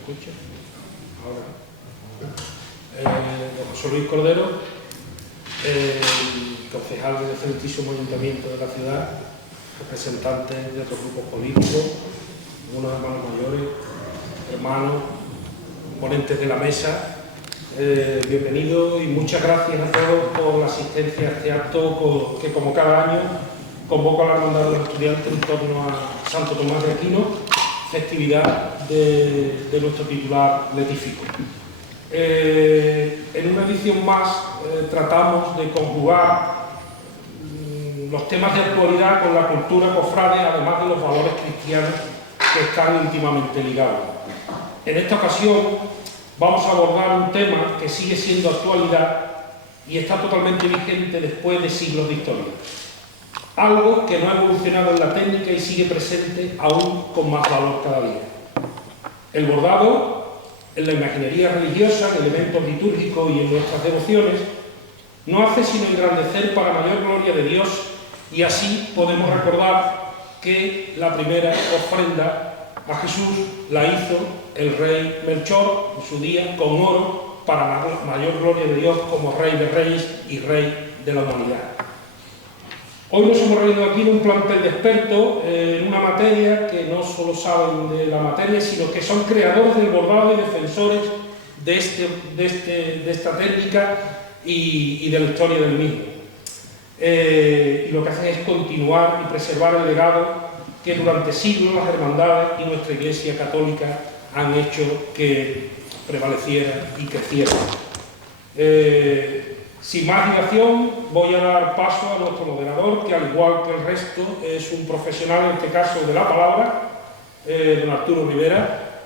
escucha? Ahora. Don José Luis Cordero, concejal del excelentísimo Ayuntamiento de la ciudad, representantes de otros grupos políticos, unos hermanos mayores, hermanos, ponentes de la mesa, bienvenidos y muchas gracias a todos por la asistencia a este acto que, como cada año, convoca a la Hermandad de los Estudiantes en torno a Santo Tomás de Aquino, festividad de nuestro titular letífico. En una edición más tratamos de conjugar los temas de actualidad con la cultura cofrade, además de los valores cristianos que están íntimamente ligados. En esta ocasión vamos a abordar un tema que sigue siendo actualidad y está totalmente vigente después de siglos de historia. Algo que no ha evolucionado en la técnica y sigue presente aún con más valor cada día. El bordado, en la imaginería religiosa, en elementos litúrgicos y en nuestras devociones, no hace sino engrandecer para mayor gloria de Dios, y así podemos recordar que la primera ofrenda a Jesús la hizo el rey Melchor en su día con oro para la mayor gloria de Dios como Rey de Reyes y Rey de la humanidad. Hoy nos hemos reunido aquí en un plantel de expertos en una materia que no solo saben de la materia, sino que son creadores del bordado y defensores de esta técnica y de la historia del mismo. Y lo que hacen es continuar y preservar el legado que durante siglos las hermandades y nuestra Iglesia Católica han hecho que prevaleciera y creciera. Sin más dilación, voy a dar paso a nuestro moderador, que al igual que el resto es un profesional, en este caso de la palabra, don Arturo Rivera,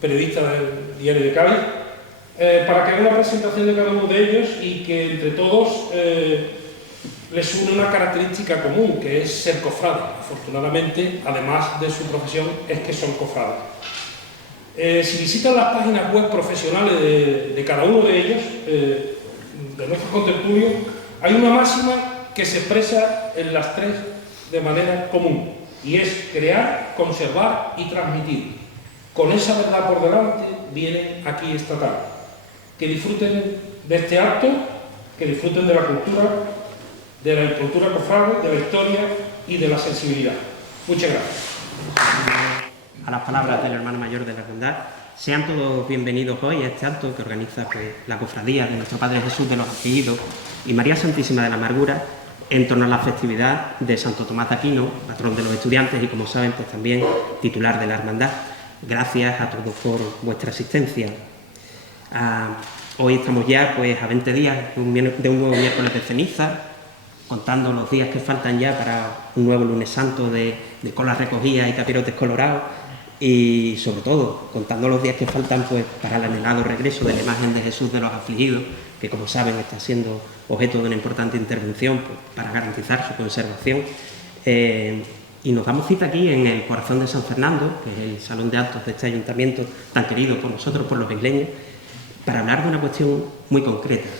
periodista del Diario de Cádiz, para que haga una presentación de cada uno de ellos y que entre todos les une una característica común, que es ser cofrades. Afortunadamente, además de su profesión, es que son cofrades. Si visitan las páginas web profesionales de cada uno de ellos, de nuestros contertulios, hay una máxima que se expresa en las tres de manera común, y es crear, conservar y transmitir. Con esa verdad por delante vienen aquí esta tarde. Que disfruten de este acto, que disfruten de la cultura cofrade, de la historia y de la sensibilidad. Muchas gracias. A las palabras del hermano mayor de la hermandad, sean todos bienvenidos hoy a este acto que organiza la cofradía de nuestro Padre Jesús de los Afligidos y María Santísima de la Amargura en torno a la festividad de Santo Tomás de Aquino, patrón de los estudiantes y, como saben, pues también titular de la hermandad. Gracias a todos por vuestra asistencia. Hoy estamos ya pues a 20 días de un nuevo miércoles de ceniza, contando los días que faltan ya para un nuevo lunes santo de colas recogidas y capirotes colorados, y sobre todo contando los días que faltan pues para el anhelado regreso de la imagen de Jesús de los Afligidos, que, como saben, está siendo objeto de una importante intervención pues, para garantizar su conservación. Y nos damos cita aquí en el corazón de San Fernando, que es el salón de actos de este ayuntamiento tan querido por nosotros, por los isleños, para hablar de una cuestión muy concreta,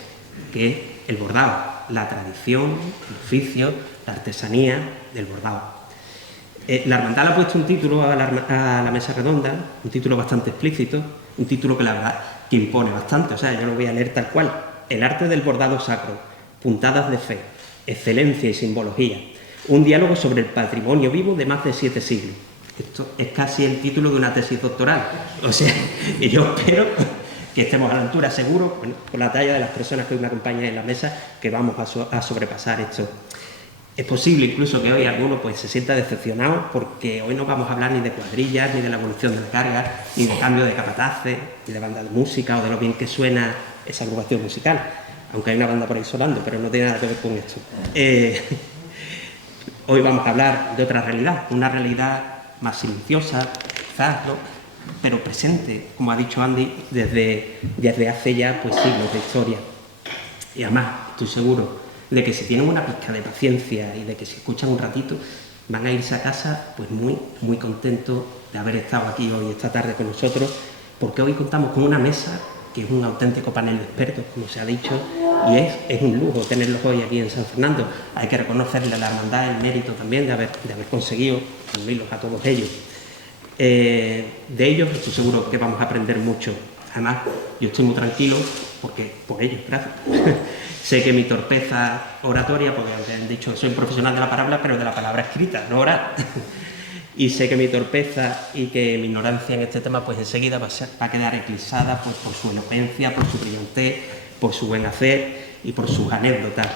que es el bordado, la tradición, el oficio, la artesanía del bordado. La hermandad le ha puesto un título a la mesa redonda, un título bastante explícito, un título que la verdad que impone bastante, o sea, yo lo voy a leer tal cual: el arte del bordado sacro, puntadas de fe, excelencia y simbología, un diálogo sobre el patrimonio vivo de más de 7 siglos. Esto es casi el título de una tesis doctoral, o sea, y yo espero que estemos a la altura, seguro, bueno, con la talla de las personas que hoy me acompañan en la mesa, que vamos a sobrepasar esto. Es posible incluso que hoy alguno pues, se sienta decepcionado, porque hoy no vamos a hablar ni de cuadrillas, ni de la evolución de la carga, ni de cambio de capataces, ni de banda de música o de lo bien que suena esa agrupación musical, aunque hay una banda por ahí sonando, pero no tiene nada que ver con esto. Hoy vamos a hablar de otra realidad, una realidad más silenciosa, quizás, ¿no?, pero presente, como ha dicho Andy, desde hace ya pues, siglos de historia. Y además, estoy seguro de que si tienen una pizca de paciencia y de que si escuchan un ratito, van a irse a casa pues muy, muy contentos de haber estado aquí hoy, esta tarde, con nosotros, porque hoy contamos con una mesa que es un auténtico panel de expertos, como se ha dicho, y es un lujo tenerlos hoy aquí en San Fernando. Hay que reconocerle a la hermandad el mérito también de haber conseguido reunirlos a todos ellos. De ellos estoy seguro que vamos a aprender mucho. Además, yo estoy muy tranquilo porque por ellos, gracias. Sé que mi torpeza oratoria, porque han dicho que soy profesional de la palabra, pero de la palabra escrita, no oral. Y sé que mi torpeza y que mi ignorancia en este tema, pues enseguida va a quedar eclipsada pues, por su elocuencia, por su brillantez, por su buen hacer y por sus anécdotas.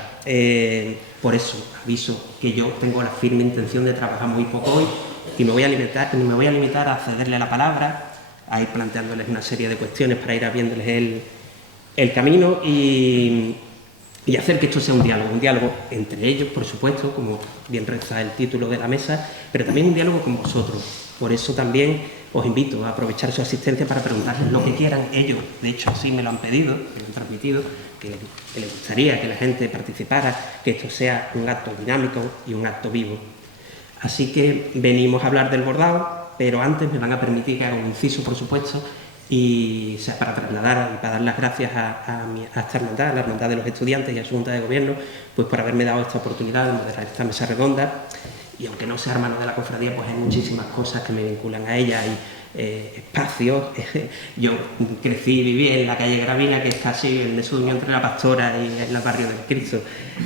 Por eso aviso que yo tengo la firme intención de trabajar muy poco hoy y me voy a limitar a cederle la palabra, a ir planteándoles una serie de cuestiones para ir abriéndoles el camino y hacer que esto sea un diálogo entre ellos, por supuesto, como bien reza el título de la mesa, pero también un diálogo con vosotros. Por eso también os invito a aprovechar su asistencia para preguntarles lo que quieran ellos. De hecho, sí me lo han pedido, me lo han transmitido, que les gustaría que la gente participara, que esto sea un acto dinámico y un acto vivo. Así que venimos a hablar del bordado, pero antes me van a permitir que haga un inciso, por supuesto, y o sea, para trasladar y para dar las gracias a esta hermandad, a la hermandad de los estudiantes y a su Junta de Gobierno, pues por haberme dado esta oportunidad de moderar esta mesa redonda. Y aunque no sea hermano de la cofradía, pues hay muchísimas cosas que me vinculan a ella, hay espacios. Yo crecí y viví en la calle Gravina, que es casi el nexo de unión entre la Pastora y el barrio del Cristo.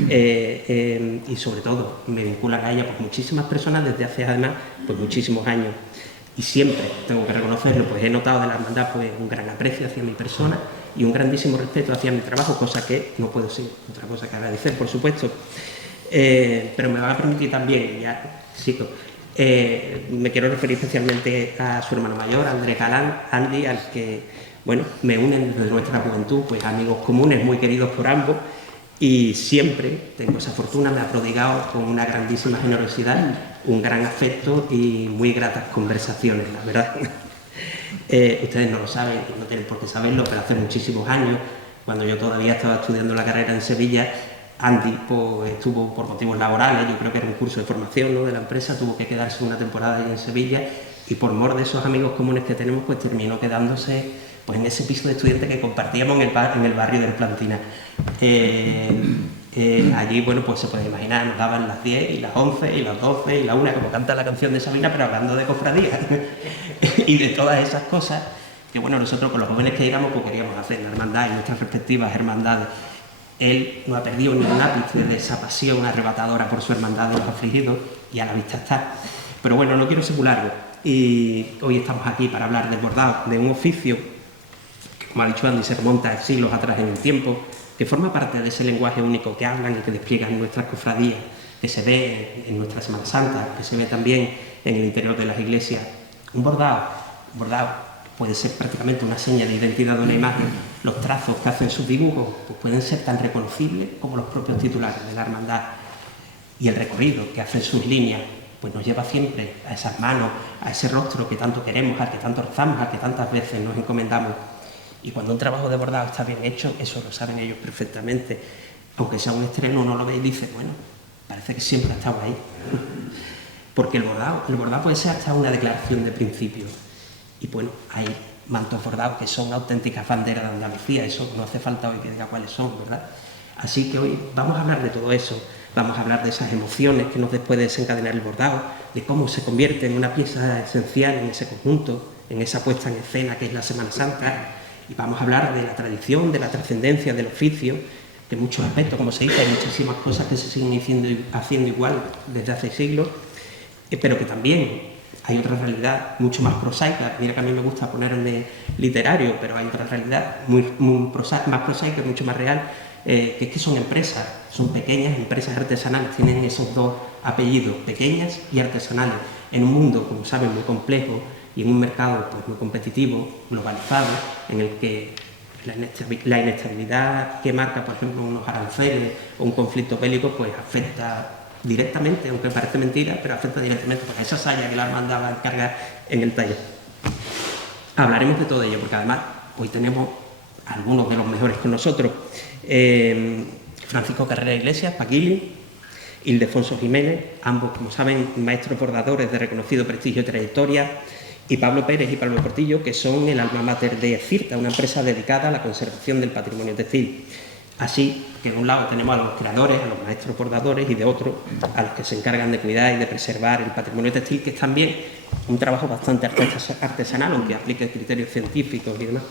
Y sobre todo me vinculan a ella pues muchísimas personas desde hace además pues muchísimos años. Y siempre, tengo que reconocerlo, pues he notado de la hermandad pues, un gran aprecio hacia mi persona y un grandísimo respeto hacia mi trabajo, cosa que no puedo ser otra cosa que agradecer, por supuesto. Pero me van a permitir también, ya sigo, me quiero referir especialmente a su hermano mayor, Andrés Galán, Andy, al que, bueno, me unen desde nuestra juventud, pues amigos comunes muy queridos por ambos, y siempre tengo esa fortuna, me ha prodigado con una grandísima generosidad, un gran afecto y muy gratas conversaciones, la verdad. Ustedes no lo saben, no tienen por qué saberlo, pero hace muchísimos años, cuando yo todavía estaba estudiando la carrera en Sevilla, Andy pues, estuvo por motivos laborales, yo creo que era un curso de formación, ¿no?, de la empresa, tuvo que quedarse una temporada ahí en Sevilla y por mor de esos amigos comunes que tenemos, pues terminó quedándose pues, en ese piso de estudiantes que compartíamos en el barrio del Plantina. Allí, bueno, pues se puede imaginar, nos daban las 10 y las 11 y las 12 y la 1, como canta la canción de Sabina, pero hablando de cofradía y de todas esas cosas que, bueno, nosotros con los jóvenes que éramos, pues queríamos hacer la hermandad y nuestras respectivas hermandades. Él no ha perdido ni un ápice de esa pasión arrebatadora por su hermandad de los afligidos y a la vista está. Pero bueno, no quiero simularlo y hoy estamos aquí para hablar del bordado, de un oficio que, como ha dicho Andy, se remonta siglos atrás en el tiempo, que forma parte de ese lenguaje único que hablan y que despliegan en nuestras cofradías, que se ve en nuestra Semana Santa, que se ve también en el interior de las iglesias. Un bordado puede ser prácticamente una seña de identidad de una imagen. Los trazos que hacen sus dibujos pues pueden ser tan reconocibles como los propios titulares de la hermandad. Y el recorrido que hacen sus líneas pues nos lleva siempre a esas manos, a ese rostro que tanto queremos, al que tanto rezamos, al que tantas veces nos encomendamos. Y cuando un trabajo de bordado está bien hecho, eso lo saben ellos perfectamente. Aunque sea un estreno, uno lo ve y dice, bueno, parece que siempre ha estado ahí. Porque el bordado puede ser hasta una declaración de principios. Y bueno, hay mantos bordados que son auténticas banderas de Andalucía, eso no hace falta hoy que diga cuáles son, ¿verdad? Así que hoy vamos a hablar de todo eso, vamos a hablar de esas emociones que nos puede desencadenar el bordado, de cómo se convierte en una pieza esencial en ese conjunto, en esa puesta en escena que es la Semana Santa, y vamos a hablar de la tradición, de la trascendencia del oficio, de muchos aspectos, como se dice, hay muchísimas cosas que se siguen haciendo igual desde hace siglos, pero que también hay otra realidad mucho más prosaica. Mira que a mí me gusta ponerme literario, pero hay otra realidad más prosaica, mucho más real, que es que son empresas, son pequeñas empresas artesanales, tienen esos dos apellidos, pequeñas y artesanales, en un mundo, como saben, muy complejo y en un mercado pues, muy competitivo, globalizado, en el que la inestabilidad que marca, por ejemplo, unos aranceles o un conflicto bélico, pues afecta directamente, aunque parece mentira, pero afecta directamente a esa saya que la hermandad va a encargar en el taller. Hablaremos de todo ello, porque además hoy tenemos algunos de los mejores con nosotros. Francisco Carrera Iglesias, Paquili, Ildefonso Jiménez, ambos, como saben, maestros bordadores de reconocido prestigio y trayectoria, y Pablo Pérez y Pablo Portillo, que son el alma mater de CIRTA, una empresa dedicada a la conservación del patrimonio textil. Así que de un lado tenemos a los creadores, a los maestros bordadores, y de otro a los que se encargan de cuidar y de preservar el patrimonio textil, que es también un trabajo bastante artesanal, aunque aplique criterios científicos y demás.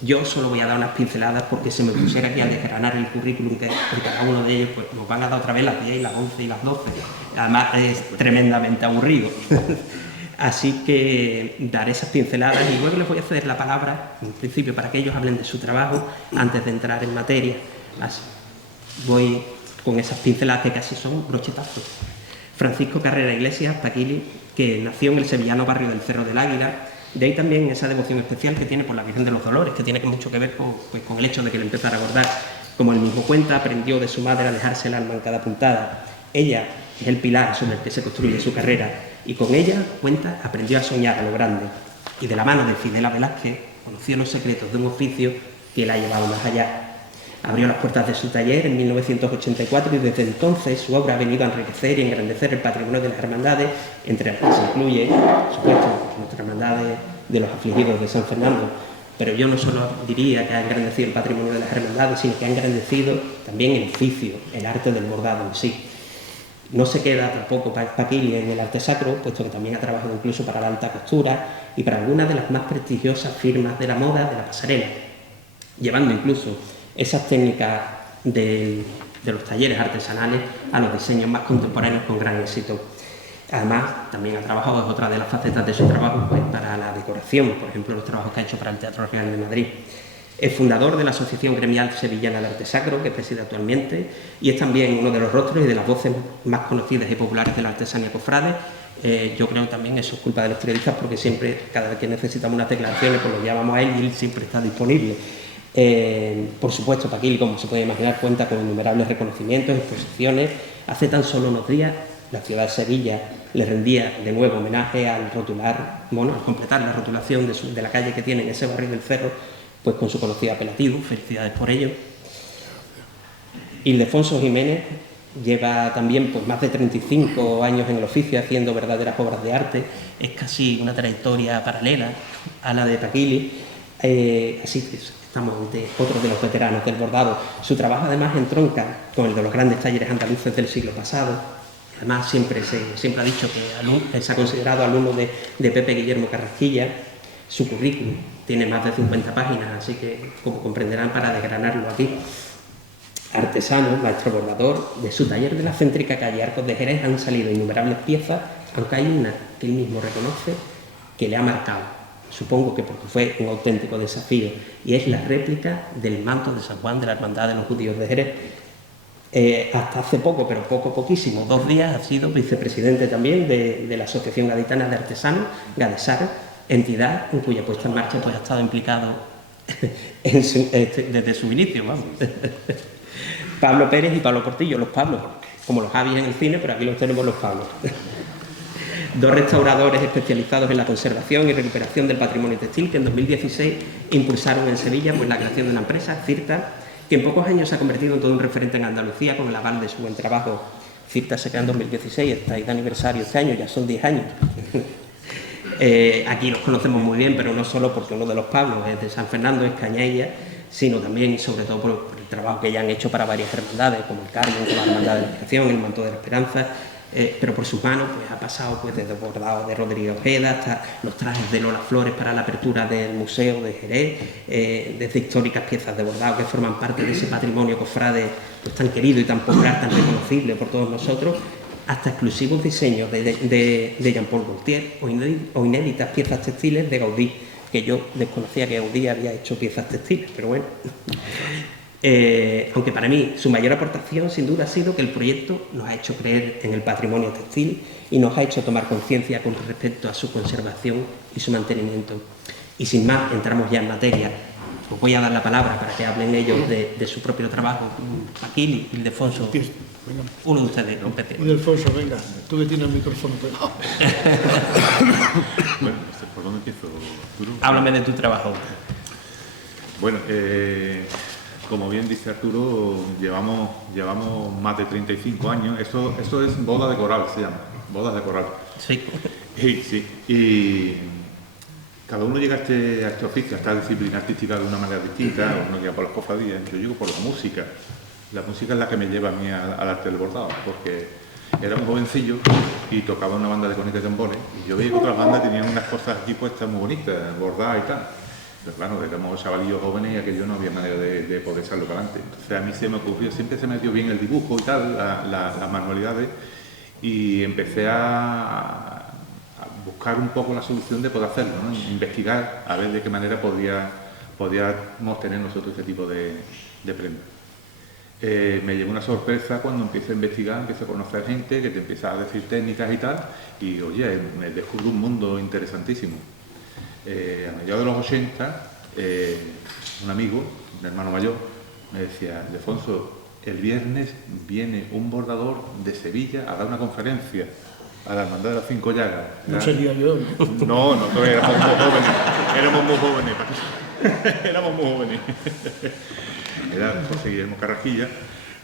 Yo solo voy a dar unas pinceladas porque si me pusiera aquí a desgranar el currículum que de cada uno de ellos, pues nos van a dar otra vez las 10 y las 11 y las 12. Además es tremendamente aburrido. Así que daré esas pinceladas y luego les voy a ceder la palabra, en principio, para que ellos hablen de su trabajo antes de entrar en materia. Así, voy con esas pinceladas que casi son brochetazos. Francisco Carrera Iglesias Paquili, que nació en el sevillano barrio del Cerro del Águila. De ahí también esa devoción especial que tiene por la Virgen de los Dolores, que tiene mucho que ver con el hecho de que le empezara a bordar. Como él mismo cuenta, aprendió de su madre a dejarse el alma en cada puntada. Ella es el pilar sobre el que se construye su carrera, y con ella, cuenta, aprendió a soñar a lo grande. Y de la mano de Fidela Velázquez conoció los secretos de un oficio que la ha llevado más allá. Abrió las puertas de su taller en 1984 y desde entonces su obra ha venido a enriquecer y engrandecer el patrimonio de las hermandades, entre las que se incluye, por supuesto, nuestra hermandad de los afligidos de San Fernando. Pero yo no solo diría que ha engrandecido el patrimonio de las hermandades, sino que ha engrandecido también el oficio, el arte del bordado en sí. No se queda tampoco Paquili en el arte sacro, puesto que también ha trabajado incluso para la alta costura y para algunas de las más prestigiosas firmas de la moda de la pasarela, llevando incluso esas técnicas de los talleres artesanales a los diseños más contemporáneos con gran éxito. Además, también ha trabajado, es otra de las facetas de su trabajo, pues, para la decoración, por ejemplo, los trabajos que ha hecho para el Teatro Real de Madrid. Es fundador de la Asociación Gremial Sevillana de Arte Sacro, que preside actualmente, y es también uno de los rostros y de las voces más conocidas y populares de la artesanía cofrade. Yo creo también eso es culpa de los periodistas, porque siempre, cada vez que necesitamos unas declaraciones, pues lo llamamos a él y él siempre está disponible. Por supuesto, Paquili, como se puede imaginar, cuenta con innumerables reconocimientos, exposiciones. Hace tan solo unos días, la ciudad de Sevilla le rendía de nuevo homenaje al rotular, bueno, al completar la rotulación de la calle que tiene en ese barrio del Cerro, pues con su conocido apelativo. Felicidades por ello. Ildefonso Jiménez lleva también pues más de 35 años en el oficio haciendo verdaderas obras de arte. Es casi una trayectoria paralela a la de Paquili. Así que estamos ante otro de los veteranos del bordado. Su trabajo además entronca con el de los grandes talleres andaluces del siglo pasado. Además siempre ha dicho que se ha considerado alumno de Pepe Guillermo Carrasquilla. Su currículum tiene más de 50 páginas, así que, como comprenderán, para desgranarlo aquí. Artesano, maestro bordador, de su taller de la céntrica calle Arcos de Jerez han salido innumerables piezas, aunque hay una que él mismo reconoce que le ha marcado. Supongo que porque fue un auténtico desafío, y es la réplica del manto de San Juan de la Hermandad de los Judíos de Jerez. Hasta hace poco, pero poquísimo, 2 días, ha sido vicepresidente también de la Asociación Gaditana de Artesanos, Gadesar, entidad en cuya puesta en marcha pues, ha estado implicado desde su inicio. Vamos. Pablo Pérez y Pablo Portillo, los Pablos, como los Javis en el cine, pero aquí los tenemos los Pablos. 2 restauradores especializados en la conservación y recuperación del patrimonio textil que en 2016 impulsaron en Sevilla pues, la creación de una empresa, Cirta, que en pocos años se ha convertido en todo un referente en Andalucía con el aval de su buen trabajo. Cirta se crea en 2016, está ahí de aniversario este año, ya son 10 años. Aquí los conocemos muy bien, pero no solo porque uno de los Pablos es de San Fernando, es Cañella, sino también y sobre todo por el trabajo que ya han hecho para varias hermandades, como el Carmen, como la Hermandad de la Educación, el Manto de la Esperanza, pero por sus manos pues, ha pasado pues, desde bordado de Rodríguez Ojeda hasta los trajes de Lola Flores para la apertura del Museo de Jerez, desde históricas piezas de bordado que forman parte de ese patrimonio cofrade pues, tan querido y tan popular, tan reconocible por todos nosotros, hasta exclusivos diseños de Jean-Paul Gaultier o inéditas piezas textiles de Gaudí, que yo desconocía que Gaudí había hecho piezas textiles, pero bueno. Aunque para mí su mayor aportación sin duda ha sido que el proyecto nos ha hecho creer en el patrimonio textil y nos ha hecho tomar conciencia con respecto a su conservación y su mantenimiento. Y sin más, entramos ya en materia. Os voy a dar la palabra para que hablen ellos de su propio trabajo. Paquili, Ildefonso, uno de ustedes. Ildefonso, venga, tú que tienes el micrófono pegado. Bueno, ¿por dónde empiezo, Arturo? Háblame de tu trabajo. Bueno, como bien dice Arturo, llevamos más de 35 años. Eso es boda de coral, se llama. Boda de coral. Sí. Sí. Y cada uno llega a este oficio, a esta disciplina artística de una manera distinta. Uno llega por las cofradías, yo llego por la música. La música es la que me lleva a mí al arte del bordado, porque era un jovencillo y tocaba una banda de cornetas y tambores, y yo veía que otras bandas tenían unas cosas aquí puestas muy bonitas, bordadas y tal. Pero claro, éramos chavalillos jóvenes y aquello no había manera de poder echarlo para adelante. Entonces a mí se me ocurrió, siempre se me dio bien el dibujo y tal, las manualidades, y empecé a buscar un poco la solución de poder hacerlo, ¿no? Investigar a ver de qué manera podíamos tener nosotros este tipo de prendas. Me llevó una sorpresa cuando empiezo a investigar, empiezo a conocer gente que te empieza a decir técnicas y tal, y oye, me descubro un mundo interesantísimo. A mediados de los 80, un amigo, un hermano mayor, me decía: Ildefonso, el viernes viene un bordador de Sevilla a dar una conferencia a la Hermandad de las Cinco Llagas. No sería yo. No, todavía éramos muy jóvenes. Éramos muy jóvenes. Era José Guillermo Carrasquilla,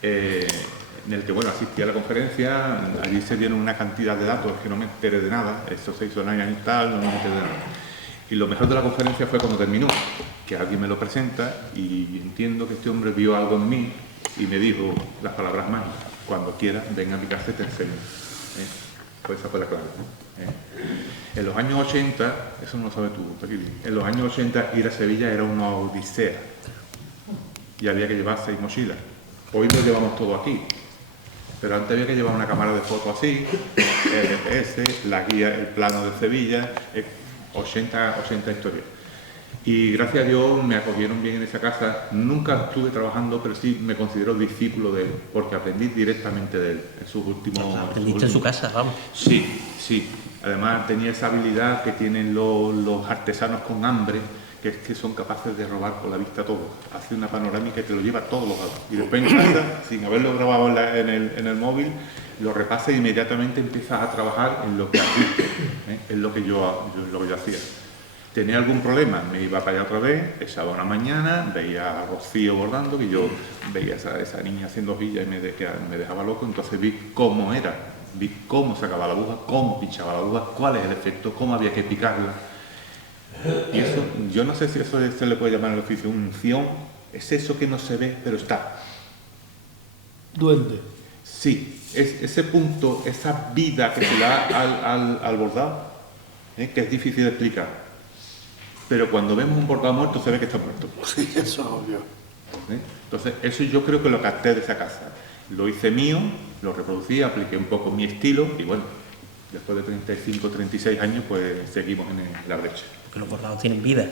en el que, bueno, asistí a la conferencia. Allí se dieron una cantidad de datos que no me enteré de nada. Esto se hizo en años y tal, no me enteré de nada. Y lo mejor de la conferencia fue cuando terminó, que alguien me lo presenta y entiendo que este hombre vio algo en mí y me dijo las palabras mágicas: cuando quieras, ven a mi casa y te enseño. Pues esa fue la clave. En los años 80, eso no lo sabes tú, Paquili, en los años 80 ir a Sevilla era una odisea y había que llevar 6 mochilas. Hoy lo llevamos todo aquí, pero antes había que llevar una cámara de fotos así, el GPS, la guía, el plano de Sevilla, 80 historias. Y gracias a Dios me acogieron bien en esa casa. Nunca estuve trabajando, pero sí me considero discípulo de él, porque aprendí directamente de él en sus últimos... Aprendiste en su casa, vamos. Sí, sí. Además tenía esa habilidad que tienen los artesanos con hambre, que es que son capaces de robar con la vista todo. Hace una panorámica y te lo lleva a todos los lados. Y después en casa, sin haberlo grabado en el móvil, lo repasa e inmediatamente empiezas a trabajar en lo que hacía, es lo que yo hacía. Tenía algún problema, me iba para allá otra vez, echaba una mañana, veía a Rocío bordando, que yo veía a esa niña haciendo hojillas y me dejaba loco. Entonces vi cómo era, vi cómo sacaba la aguja, cómo pinchaba la aguja, cuál es el efecto, cómo había que picarla. Y eso, yo no sé si eso se le puede llamar en el oficio unción, es eso que no se ve, pero está. Duende. Sí, es ese punto, esa vida que se da al bordado, que es difícil de explicar. Pero cuando vemos un bordado muerto, se ve que está muerto. Sí, eso es obvio. Entonces, eso yo creo que lo capté de esa casa. Lo hice mío, lo reproducí, apliqué un poco mi estilo y bueno, después de 35, 36 años, pues seguimos en la brecha. Porque los bordados tienen vida.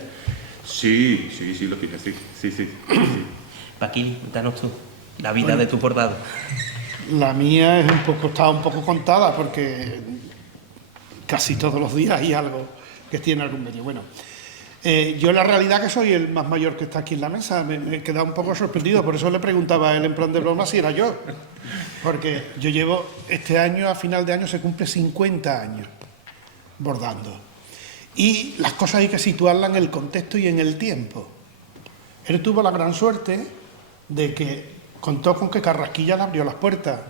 Sí, lo tiene, sí. Paquili, cuéntanos tú, la vida de tu bordado. La mía está un poco contada porque casi todos los días hay algo que tiene algún medio. Bueno, yo la realidad que soy el más mayor que está aquí en la mesa, me he quedado un poco sorprendido, por eso le preguntaba a él en plan de broma si era yo. Porque yo llevo, este año, a final de año, se cumple 50 años bordando. Y las cosas hay que situarlas en el contexto y en el tiempo. Él tuvo la gran suerte de que contó con que Carrasquilla le abrió las puertas.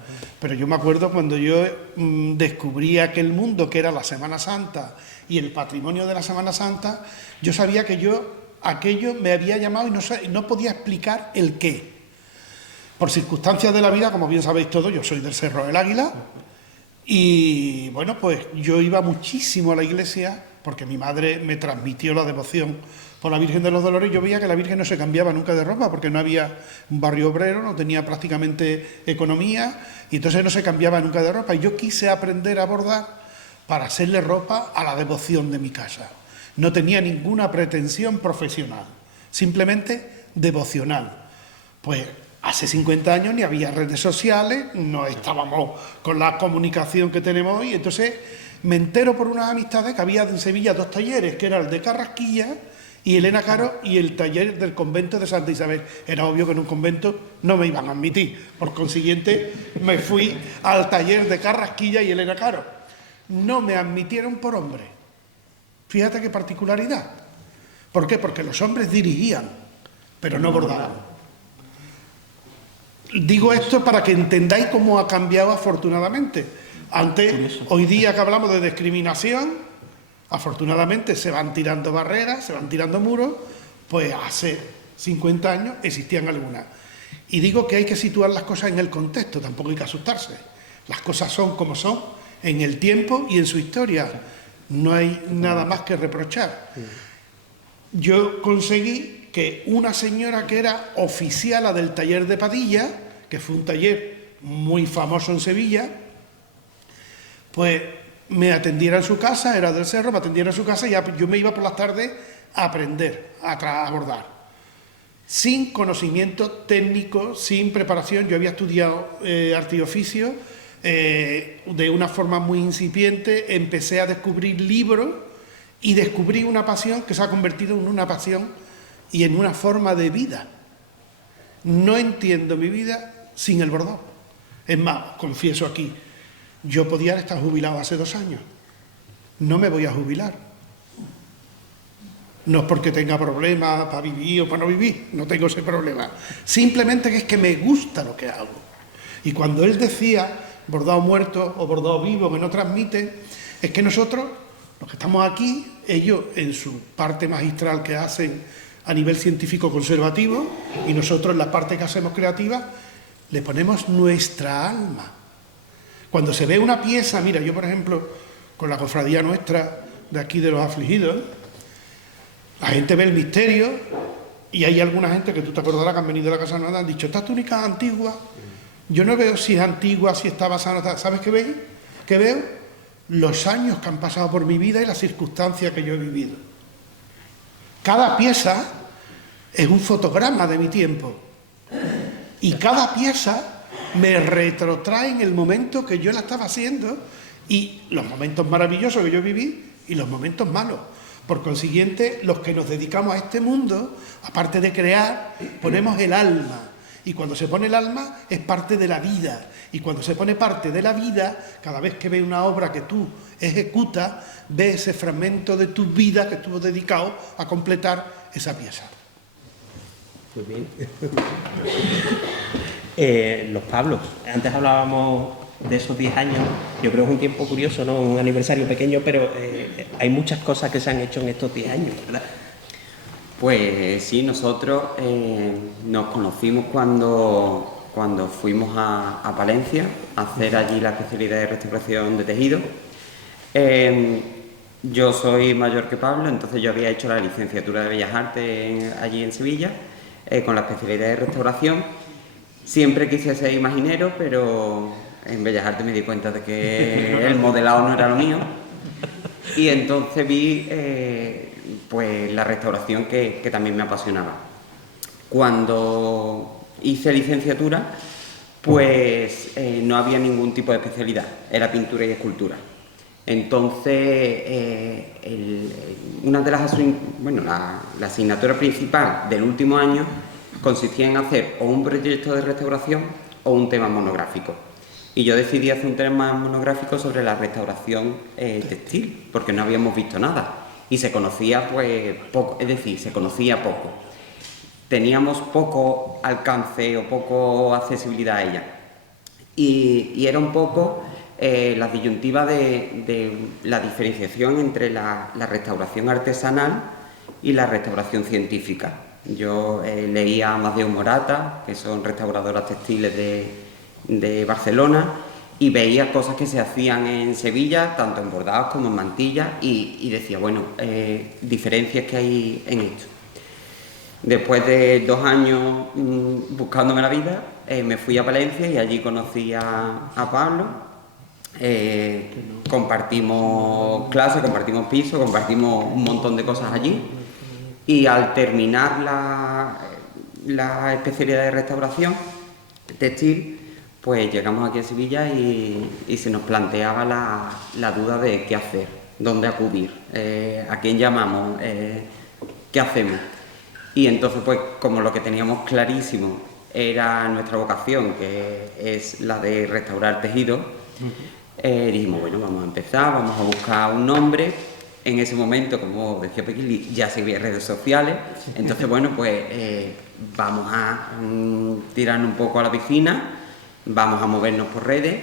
Pero yo me acuerdo cuando yo descubrí aquel mundo que era la Semana Santa y el patrimonio de la Semana Santa, yo sabía que aquello me había llamado y no podía explicar el qué. Por circunstancias de la vida, como bien sabéis todos, yo soy del Cerro del Águila y bueno, pues yo iba muchísimo a la iglesia porque mi madre me transmitió la devoción por la Virgen de los Dolores. Yo veía que la Virgen no se cambiaba nunca de ropa porque no había un barrio obrero, no tenía prácticamente economía y entonces no se cambiaba nunca de ropa. Y yo quise aprender a bordar para hacerle ropa a la devoción de mi casa. No tenía ninguna pretensión profesional, simplemente devocional. Pues hace 50 años ni había redes sociales, no estábamos con la comunicación que tenemos hoy. Entonces me entero por unas amistades que había en Sevilla 2 talleres, que era el de Carrasquilla y Elena Caro y el taller del convento de Santa Isabel. Era obvio que en un convento no me iban a admitir, por consiguiente me fui al taller de Carrasquilla y Elena Caro. No me admitieron por hombre. Fíjate qué particularidad. ¿Por qué? Porque los hombres dirigían, pero no bordaban. Digo esto para que entendáis cómo ha cambiado afortunadamente. Antes, hoy día que hablamos de discriminación, Afortunadamente se van tirando barreras, se van tirando muros, pues hace 50 años existían algunas. Y digo que hay que situar las cosas en el contexto, tampoco hay que asustarse. Las cosas son como son, en el tiempo y en su historia. No hay nada más que reprochar. Yo conseguí que una señora que era oficiala del taller de Padilla, que fue un taller muy famoso en Sevilla, pues me atendiera en su casa, era del Cerro, me atendiera en su casa y yo me iba por las tardes a aprender, a bordar. Sin conocimiento técnico, sin preparación. Yo había estudiado arte y oficio de una forma muy incipiente, empecé a descubrir libros y descubrí una pasión que se ha convertido en una pasión y en una forma de vida. No entiendo mi vida sin el bordado. Es más, confieso aquí, yo podía haber estado jubilado hace 2 años. No me voy a jubilar. No es porque tenga problemas para vivir o para no vivir, no tengo ese problema. Simplemente que es que me gusta lo que hago. Y cuando él decía bordado muerto o bordado vivo, que no transmite, es que nosotros, los que estamos aquí, ellos en su parte magistral que hacen a nivel científico conservativo y nosotros en la parte que hacemos creativa, le ponemos nuestra alma. Cuando se ve una pieza, mira, yo por ejemplo, con la cofradía nuestra de aquí de los afligidos, la gente ve el misterio y hay alguna gente que tú te acordarás que han venido a la Casa Nueva, han dicho, ¿esta túnica es antigua? Yo no veo si es antigua, si está basada, ¿sabes qué veis? ¿Qué veo? Los años que han pasado por mi vida y las circunstancias que yo he vivido. Cada pieza es un fotograma de mi tiempo y cada pieza me retrotrae en el momento que yo la estaba haciendo y los momentos maravillosos que yo viví y los momentos malos. Por consiguiente, los que nos dedicamos a este mundo, aparte de crear, ponemos el alma. Y cuando se pone el alma, es parte de la vida. Y cuando se pone parte de la vida, cada vez que ves una obra que tú ejecutas, ves ese fragmento de tu vida que estuvo dedicado a completar esa pieza. Muy bien. Los Pablos. Antes hablábamos de esos 10 años. Yo creo que es un tiempo curioso, ¿no? Un aniversario pequeño, pero hay muchas cosas que se han hecho en estos 10 años, ¿verdad? Pues sí, nosotros nos conocimos cuando fuimos a Palencia a hacer allí la especialidad de restauración de tejido. Yo soy mayor que Pablo, entonces yo había hecho la licenciatura de Bellas Artes allí en Sevilla con la especialidad de restauración. Siempre quise ser imaginero, pero en Bellas Artes me di cuenta de que el modelado no era lo mío. Y entonces vi pues la restauración que también me apasionaba. Cuando hice licenciatura, pues no había ningún tipo de especialidad, era pintura y escultura. Entonces, una de la asignatura principal del último año consistía en hacer o un proyecto de restauración o un tema monográfico. Y yo decidí hacer un tema monográfico sobre la restauración textil, porque no habíamos visto nada. Y se conocía pues poco, es decir, se conocía poco. Teníamos poco alcance o poco accesibilidad a ella. Y era un poco la disyuntiva de la diferenciación entre la restauración artesanal y la restauración científica. Yo leía a Amadeu Morata, que son restauradoras textiles de Barcelona, y veía cosas que se hacían en Sevilla, tanto en bordados como en mantillas, y decía, bueno, diferencias que hay en esto. Después de 2 años buscándome la vida, me fui a Palencia y allí conocí a Pablo. Compartimos clases, compartimos piso, compartimos un montón de cosas allí. Y al terminar la especialidad de restauración textil, pues llegamos aquí a Sevilla y se nos planteaba la duda de qué hacer, dónde acudir, a quién llamamos, qué hacemos. Y entonces, pues como lo que teníamos clarísimo era nuestra vocación, que es la de restaurar tejido, dijimos, bueno, vamos a empezar, vamos a buscar un nombre. En ese momento, como decía Pequili, ya se veía redes sociales, entonces, bueno, pues vamos a tirarnos un poco a la piscina, vamos a movernos por redes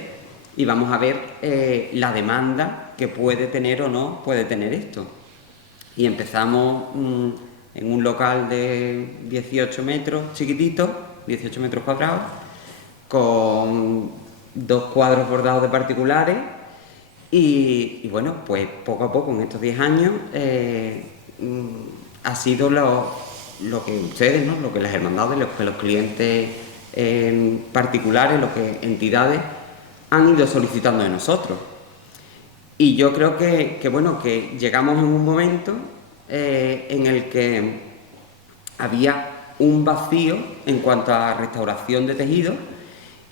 y vamos a ver la demanda que puede tener o no puede tener esto. Y empezamos en un local de 18 metros, chiquitito, 18 metros cuadrados, con 2 cuadros bordados de particulares y bueno, pues poco a poco en estos 10 años ha sido lo que ustedes, ¿no? Lo que las hermandades, lo que los clientes particulares, lo que entidades han ido solicitando de nosotros. Y yo creo que llegamos en un momento en el que había un vacío en cuanto a restauración de tejidos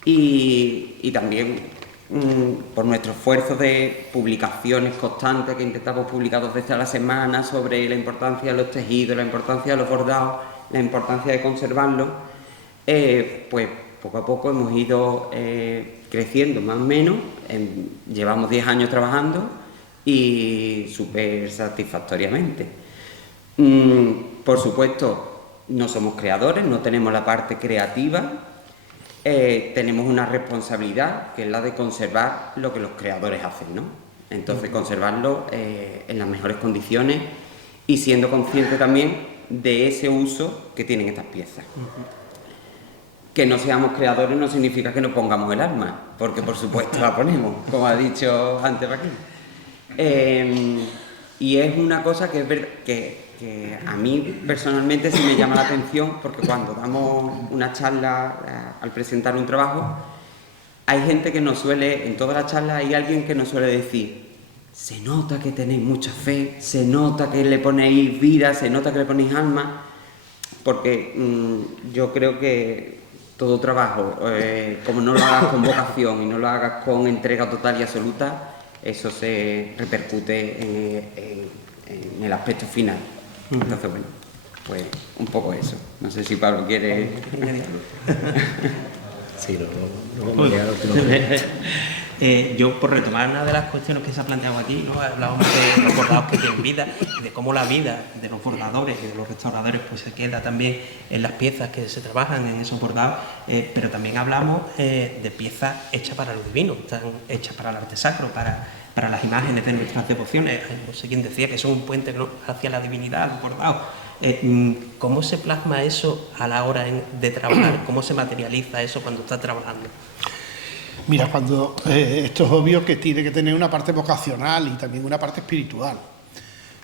y también por nuestro esfuerzo de publicaciones constantes que intentamos publicar 2 veces a la semana sobre la importancia de los tejidos, la importancia de los bordados, la importancia de conservarlos, pues poco a poco hemos ido creciendo más o menos, llevamos 10 años trabajando y súper satisfactoriamente. Por supuesto, no somos creadores, no tenemos la parte creativa, tenemos una responsabilidad que es la de conservar lo que los creadores hacen, ¿no? Entonces conservarlo en las mejores condiciones y siendo consciente también de ese uso que tienen estas piezas. Que no seamos creadores no significa que no pongamos el alma, porque por supuesto la ponemos, como ha dicho antes Raquel. Y es una cosa que es verdad que a mí personalmente sí me llama la atención, porque cuando damos una charla al presentar un trabajo, hay gente que nos suele, en todas las charlas hay alguien que nos suele decir: se nota que tenéis mucha fe, se nota que le ponéis vida, se nota que le ponéis alma, porque yo creo que todo trabajo, como no lo hagas con vocación y no lo hagas con entrega total y absoluta, eso se repercute en el aspecto final. Entonces, bueno, pues un poco eso. No sé si Pablo quiere añadirlo. Sí, lo vamos a llegar al último. Yo, por retomar una de las cuestiones que se ha planteado aquí, ¿no? Hablábamos de los bordados que tienen vida y de cómo la vida de los bordadores y de los restauradores pues se queda también en las piezas que se trabajan en esos bordados, pero también hablamos de piezas hechas para lo divino, están hechas para el arte sacro, para las imágenes de nuestras devociones. No sé quién decía que son un puente, ¿no?, hacia la divinidad, los bordados. ¿Cómo se plasma eso a la hora de trabajar? ¿Cómo se materializa eso cuando estás trabajando? Mira, cuando esto es obvio que tiene que tener una parte vocacional y también una parte espiritual.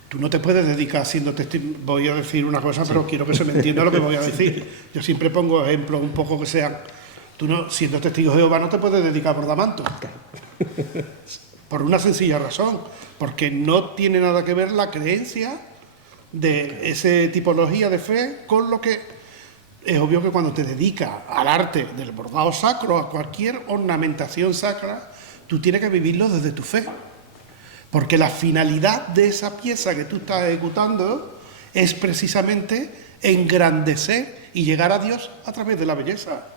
Tú no te puedes dedicar siendo testigo. Voy a decir una cosa, pero quiero que se me entienda lo que voy a decir. Yo siempre pongo ejemplos un poco que sean. Tú no, siendo testigo de Jehová, no te puedes dedicar a bordamantos. Por una sencilla razón, porque no tiene nada que ver la creencia de esa tipología de fe con lo que es obvio que cuando te dedicas al arte del bordado sacro, a cualquier ornamentación sacra, tú tienes que vivirlo desde tu fe. Porque la finalidad de esa pieza que tú estás ejecutando es precisamente engrandecer y llegar a Dios a través de la belleza.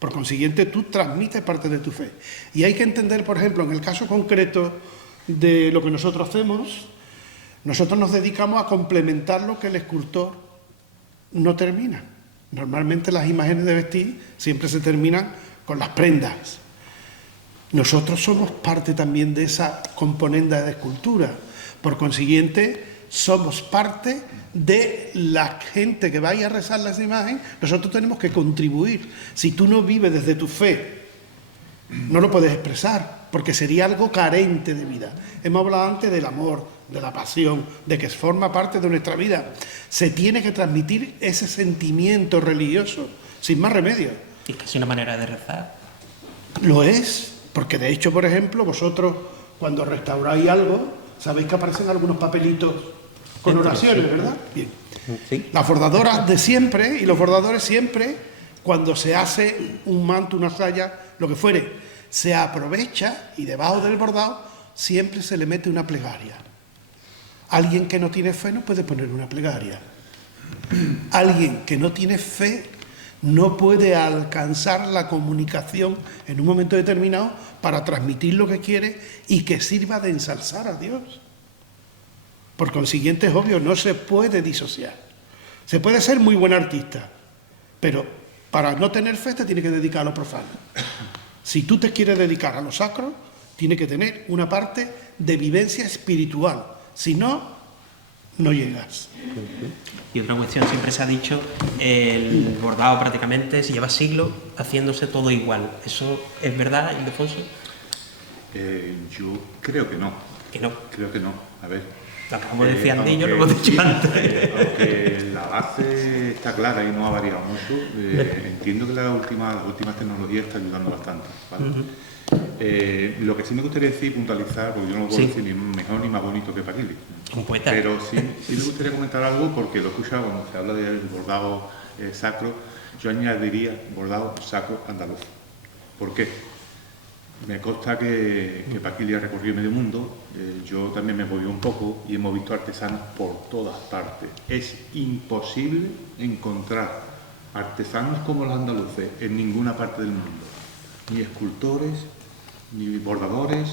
Por consiguiente, tú transmites parte de tu fe. Y hay que entender, por ejemplo, en el caso concreto de lo que nosotros hacemos, nosotros nos dedicamos a complementar lo que el escultor no termina. Normalmente las imágenes de vestir siempre se terminan con las prendas. Nosotros somos parte también de esa componente de escultura. Por consiguiente, somos parte de la gente que vaya a rezar las imágenes. Nosotros tenemos que contribuir. Si tú no vives desde tu fe, no lo puedes expresar, porque sería algo carente de vida. Hemos hablado antes del amor, de la pasión, de que forma parte de nuestra vida. Se tiene que transmitir ese sentimiento religioso, sin más remedio. Y que es una manera de rezar. Lo es, porque de hecho, por ejemplo, vosotros cuando restauráis algo, sabéis que aparecen algunos papelitos con oraciones, ¿verdad? Bien. Sí. Las bordadoras de siempre y los bordadores siempre, cuando se hace un manto, una saya, lo que fuere, se aprovecha y debajo del bordado siempre se le mete una plegaria. Alguien que no tiene fe no puede poner una plegaria. Alguien que no tiene fe no puede alcanzar la comunicación en un momento determinado para transmitir lo que quiere y que sirva de ensalzar a Dios. Por consiguiente, es obvio, no se puede disociar. Se puede ser muy buen artista, pero para no tener fe te tienes que dedicar a lo profano. Si tú te quieres dedicar a lo sacro, tiene que tener una parte de vivencia espiritual. Si no, no llegas. Y otra cuestión, siempre se ha dicho, el bordado prácticamente se lleva siglos haciéndose todo igual. ¿Eso es verdad, Ildefonso? Yo creo que no. Que no. Creo que no. A ver. Lo acabamos de decir antes, yo lo hemos dicho antes. Aunque la base está clara y no ha variado mucho, entiendo que las últimas tecnologías están ayudando bastante, ¿vale? Lo que sí me gustaría decir, puntualizar, porque yo no puedo decir ni mejor ni más bonito que Paquili. Un poeta. Pero sí me gustaría comentar algo, porque lo he escuchado cuando se habla del bordado sacro, yo añadiría bordado sacro andaluz. ¿Por qué? Me consta que Paquili ha recorrido medio mundo, yo también me he movido un poco y hemos visto artesanos por todas partes. Es imposible encontrar artesanos como los andaluces en ninguna parte del mundo. Ni escultores, ni bordadores,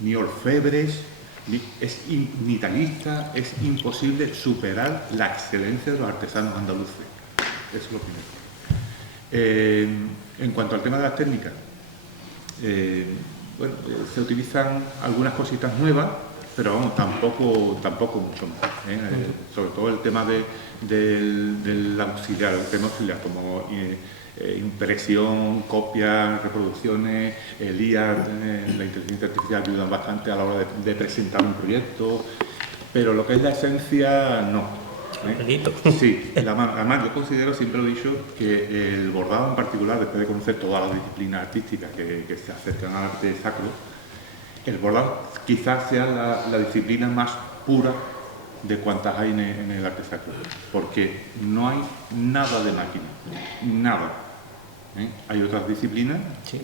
ni orfebres, ni tallistas. Es imposible superar la excelencia de los artesanos andaluces. Eso es lo primero. En cuanto al tema de las técnicas, se utilizan algunas cositas nuevas, pero vamos, tampoco mucho más. Sobre todo el tema del auxiliar, el tema auxiliar, como impresión, copias, reproducciones, el IA, la inteligencia artificial ayudan bastante a la hora de presentar un proyecto, pero lo que es la esencia, no. Sí, además yo considero, siempre lo he dicho, que el bordado en particular, después de conocer todas las disciplinas artísticas que se acercan al arte sacro, el bordado quizás sea la disciplina más pura de cuantas hay en el arte sacro, porque no hay nada de máquina, nada. Hay otras disciplinas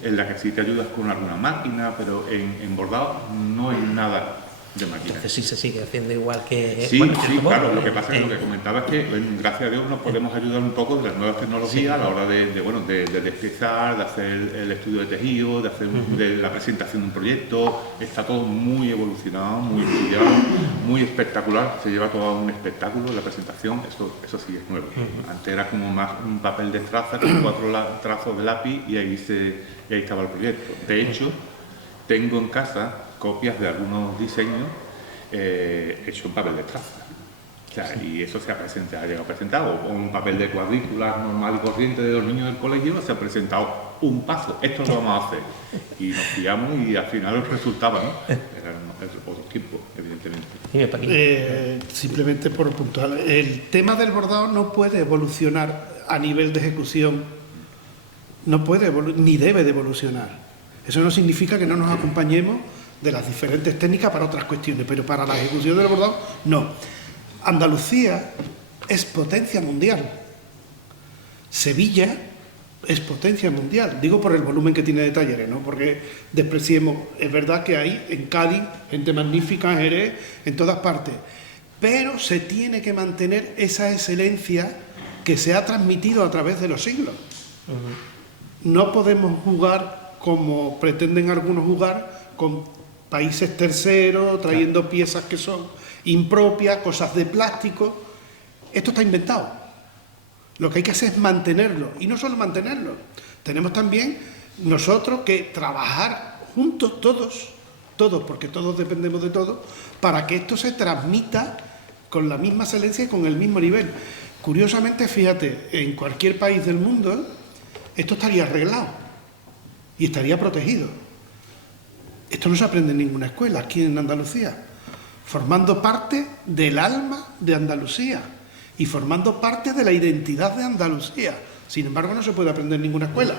en las que sí te ayudas con alguna máquina, pero en bordado no hay nada de máquina. Entonces sí se sigue haciendo igual que... Sí, claro, lo que pasa es que lo que comentaba es que, gracias a Dios, nos podemos ayudar un poco de las nuevas tecnologías a la hora de despiezar, de hacer el estudio de tejido, de hacer de la presentación de un proyecto. Está todo muy evolucionado, muy estudiado, muy espectacular. Se lleva todo un espectáculo, la presentación, eso sí es nuevo. Antes era como más un papel de traza con 4 trazos de lápiz y ahí estaba el proyecto. De hecho, tengo en casa copias de algunos diseños hechos en papel de traza. O sea, y eso se ha llegado a presentar, o un papel de cuadrícula normal y corriente de los niños del colegio, se ha presentado un paso, esto lo vamos a hacer. Y nos fiamos y al final resultaba, ¿no? Eran otros tiempos, evidentemente. Simplemente por puntual, el tema del bordado no puede evolucionar a nivel de ejecución, no puede ni debe de evolucionar. Eso no significa que no nos acompañemos de las diferentes técnicas para otras cuestiones, pero para la ejecución del bordado, no. Andalucía es potencia mundial. Sevilla es potencia mundial. Digo por el volumen que tiene de talleres, no porque despreciemos. Es verdad que hay en Cádiz gente magnífica, en Jerez, en todas partes. Pero se tiene que mantener esa excelencia que se ha transmitido a través de los siglos. No podemos jugar como pretenden algunos jugar con países terceros, trayendo piezas que son impropias, cosas de plástico. Esto está inventado. Lo que hay que hacer es mantenerlo, y no solo mantenerlo. Tenemos también nosotros que trabajar juntos todos, porque todos dependemos de todos, para que esto se transmita con la misma excelencia y con el mismo nivel. Curiosamente, fíjate, en cualquier país del mundo, esto estaría arreglado y estaría protegido. Esto no se aprende en ninguna escuela, aquí en Andalucía, formando parte del alma de Andalucía y formando parte de la identidad de Andalucía. Sin embargo, no se puede aprender en ninguna escuela.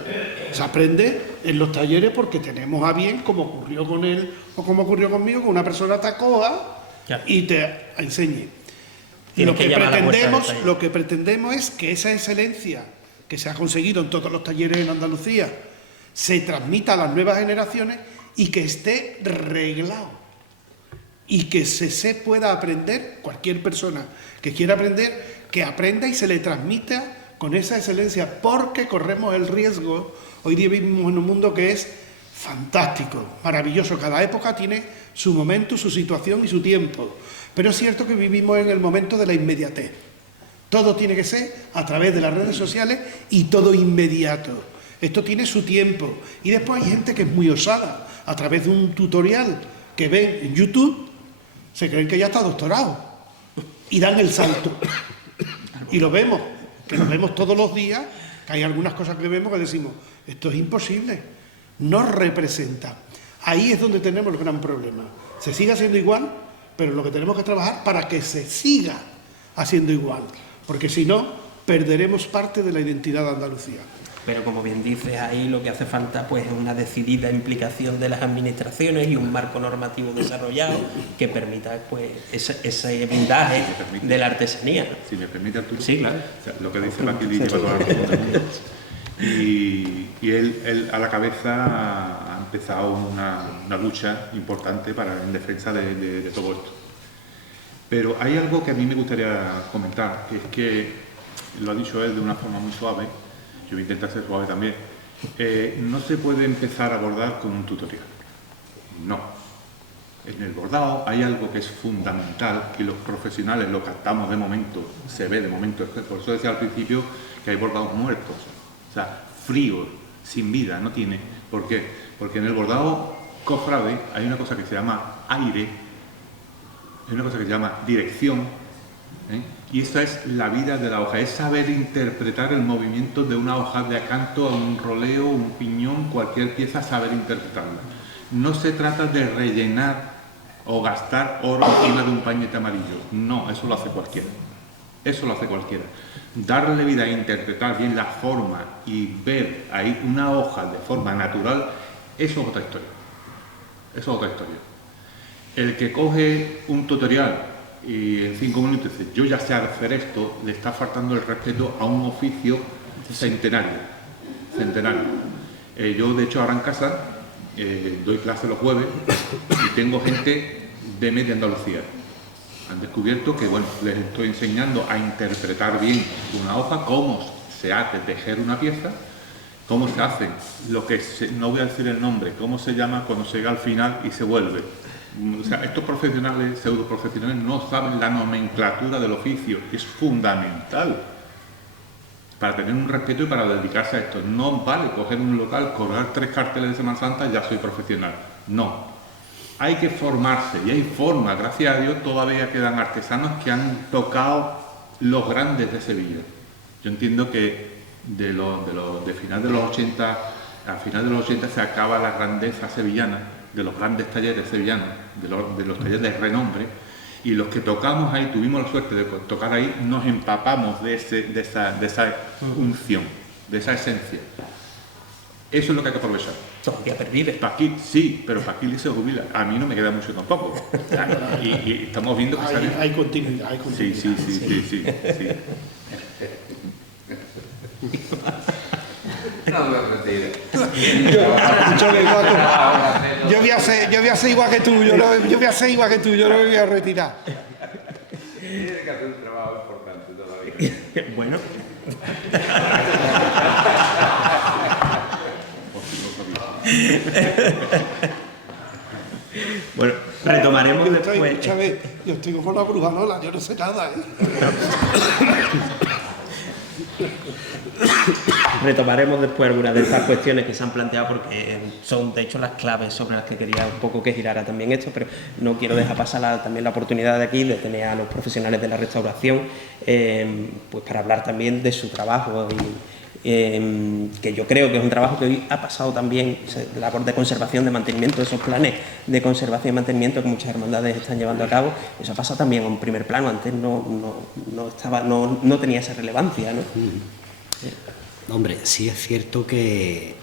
Se aprende en los talleres porque tenemos a bien, como ocurrió con él o como ocurrió conmigo, que una persona te acoja y te enseñe. Lo que pretendemos es que esa excelencia que se ha conseguido en todos los talleres en Andalucía se transmita a las nuevas generaciones y que esté reglado y que se pueda aprender. Cualquier persona que quiera aprender, que aprenda y se le transmita con esa excelencia, porque corremos el riesgo. Hoy día vivimos en un mundo que es fantástico, maravilloso. Cada época tiene su momento, su situación y su tiempo, pero es cierto que vivimos en el momento de la inmediatez. Todo tiene que ser a través de las redes sociales y todo inmediato. Esto tiene su tiempo. Y después hay gente que es muy osada. A través de un tutorial que ven en YouTube, se creen que ya está doctorado. Y dan el salto. Y lo vemos, que lo vemos todos los días, que hay algunas cosas que vemos que decimos, esto es imposible, no representa. Ahí es donde tenemos el gran problema. Se sigue haciendo igual, pero lo que tenemos que trabajar para que se siga haciendo igual, porque si no, perderemos parte de la identidad de Andalucía. Pero como bien dices, ahí lo que hace falta pues es una decidida implicación de las administraciones y un marco normativo desarrollado que permita pues ese blindaje de la artesanía. Si me permite, Arturo. Sí, claro. O sea, lo que dice Paquili lleva toda la razón del mundo. Y él a la cabeza ha empezado una lucha importante en defensa de todo esto. Pero hay algo que a mí me gustaría comentar, que es que, lo ha dicho él de una forma muy suave, yo voy a intentar ser suave también, no se puede empezar a bordar con un tutorial. No. En el bordado hay algo que es fundamental, que los profesionales lo captamos de momento, se ve de momento. Por eso decía al principio que hay bordados muertos, o sea, fríos, sin vida, no tiene. ¿Por qué? Porque en el bordado cofrade hay una cosa que se llama aire, hay una cosa que se llama dirección, y esa es la vida de la hoja, es saber interpretar el movimiento de una hoja de acanto a un roleo, un piñón, cualquier pieza, saber interpretarla. No se trata de rellenar o gastar oro encima de un pañete amarillo, no, eso lo hace cualquiera. Eso lo hace cualquiera. Darle vida e interpretar bien la forma y ver ahí una hoja de forma natural, eso es otra historia. Eso es otra historia. El que coge un tutorial y en 5 minutos dice, yo ya sé hacer esto, le está faltando el respeto a un oficio centenario. Yo, de hecho, ahora en casa doy clase los jueves y tengo gente de media Andalucía. Han descubierto que, bueno, les estoy enseñando a interpretar bien una hoja, cómo se hace tejer una pieza, cómo se hace lo que no voy a decir el nombre, cómo se llama cuando se llega al final y se vuelve. O sea, estos profesionales, pseudo profesionales, no saben la nomenclatura del oficio, es fundamental para tener un respeto y para dedicarse a esto. No vale coger un local, colgar 3 carteles de Semana Santa, ya soy profesional. No. Hay que formarse y hay formas, gracias a Dios todavía quedan artesanos que han tocado los grandes de Sevilla. Yo entiendo que de final de los 80, al final de los 80 se acaba la grandeza sevillana, de los grandes talleres sevillanos, de los talleres de renombre, y los que tocamos ahí, tuvimos la suerte de tocar ahí, nos empapamos de esa unción, de esa esencia. Eso es lo que hay que aprovechar. Todavía pervive. Paquil, sí, pero Paquil se jubila. A mí no me queda mucho tampoco. Y estamos viendo que sale. Hay continuidad, hay continuidad. Sí. No me retire. Yo voy a ser igual que tú, yo voy a ser igual que tú, yo no me voy a retirar. Tiene que hacer un trabajo importante todavía. Bueno. Bueno, retomaremos después. Escúchame, yo estoy como una bruja Lola, yo no sé nada, Retomaremos después algunas de estas cuestiones que se han planteado porque son de hecho las claves sobre las que quería un poco que girara también esto, pero no quiero dejar pasar también la oportunidad de aquí de tener a los profesionales de la restauración pues para hablar también de su trabajo que yo creo que es un trabajo que hoy ha pasado también de la labor de conservación, de mantenimiento, de esos planes de conservación y mantenimiento que muchas hermandades están llevando a cabo. Eso ha pasado también a un primer plano, antes no tenía esa relevancia, ¿no? Hombre, sí es cierto que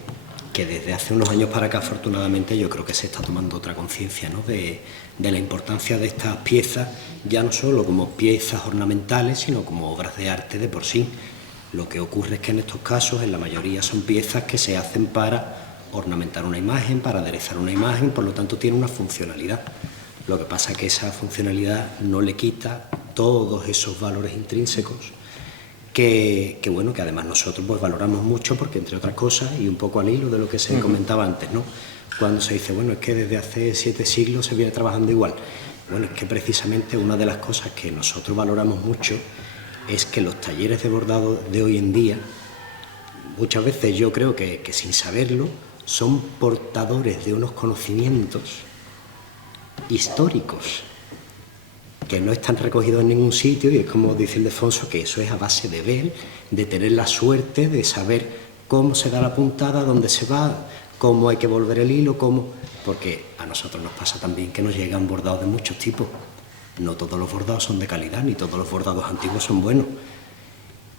desde hace unos años para acá, afortunadamente, yo creo que se está tomando otra conciencia, ¿no? de la importancia de estas piezas, ya no solo como piezas ornamentales, sino como obras de arte de por sí. Lo que ocurre es que en estos casos, en la mayoría, son piezas que se hacen para ornamentar una imagen, para aderezar una imagen, por lo tanto tiene una funcionalidad. Lo que pasa es que esa funcionalidad no le quita todos esos valores intrínsecos que además nosotros pues valoramos mucho porque, entre otras cosas, y un poco al hilo de lo que se comentaba antes, ¿no? Cuando se dice, bueno, es que desde hace 7 siglos se viene trabajando igual. Bueno, es que precisamente una de las cosas que nosotros valoramos mucho es que los talleres de bordado de hoy en día, muchas veces yo creo que sin saberlo son portadores de unos conocimientos históricos que no están recogidos en ningún sitio, y es como dice Ildefonso, que eso es a base de ver, de tener la suerte de saber cómo se da la puntada, dónde se va, cómo hay que volver el hilo, porque a nosotros nos pasa también que nos llegan bordados de muchos tipos. No todos los bordados son de calidad, ni todos los bordados antiguos son buenos.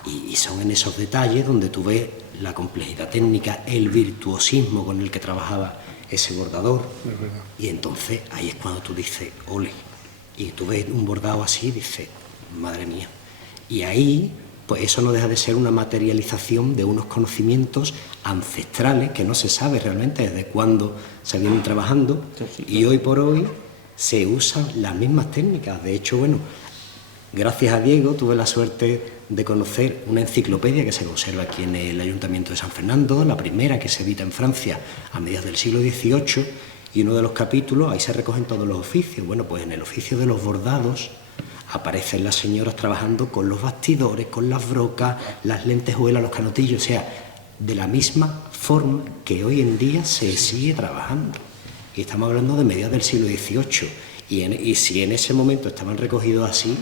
Y son en esos detalles donde tú ves la complejidad técnica, el virtuosismo con el que trabajaba ese bordador. Y entonces ahí es cuando tú dices, ole. Y tú ves un bordado así y dices, madre mía. Y ahí, pues eso no deja de ser una materialización de unos conocimientos ancestrales que no se sabe realmente desde cuándo se vienen trabajando. Y hoy por hoy se usan las mismas técnicas. De hecho, bueno, gracias a Diego tuve la suerte de conocer una enciclopedia que se conserva aquí en el Ayuntamiento de San Fernando, la primera que se edita en Francia a mediados del siglo XVIII, y uno de los capítulos, ahí se recogen todos los oficios. Bueno, pues en el oficio de los bordados aparecen las señoras trabajando con los bastidores, con las brocas, las lentejuelas, los canotillos, o sea, de la misma forma que hoy en día se sigue trabajando. Y estamos hablando de mediados del siglo XVIII. Y si en ese momento estaban recogidos así,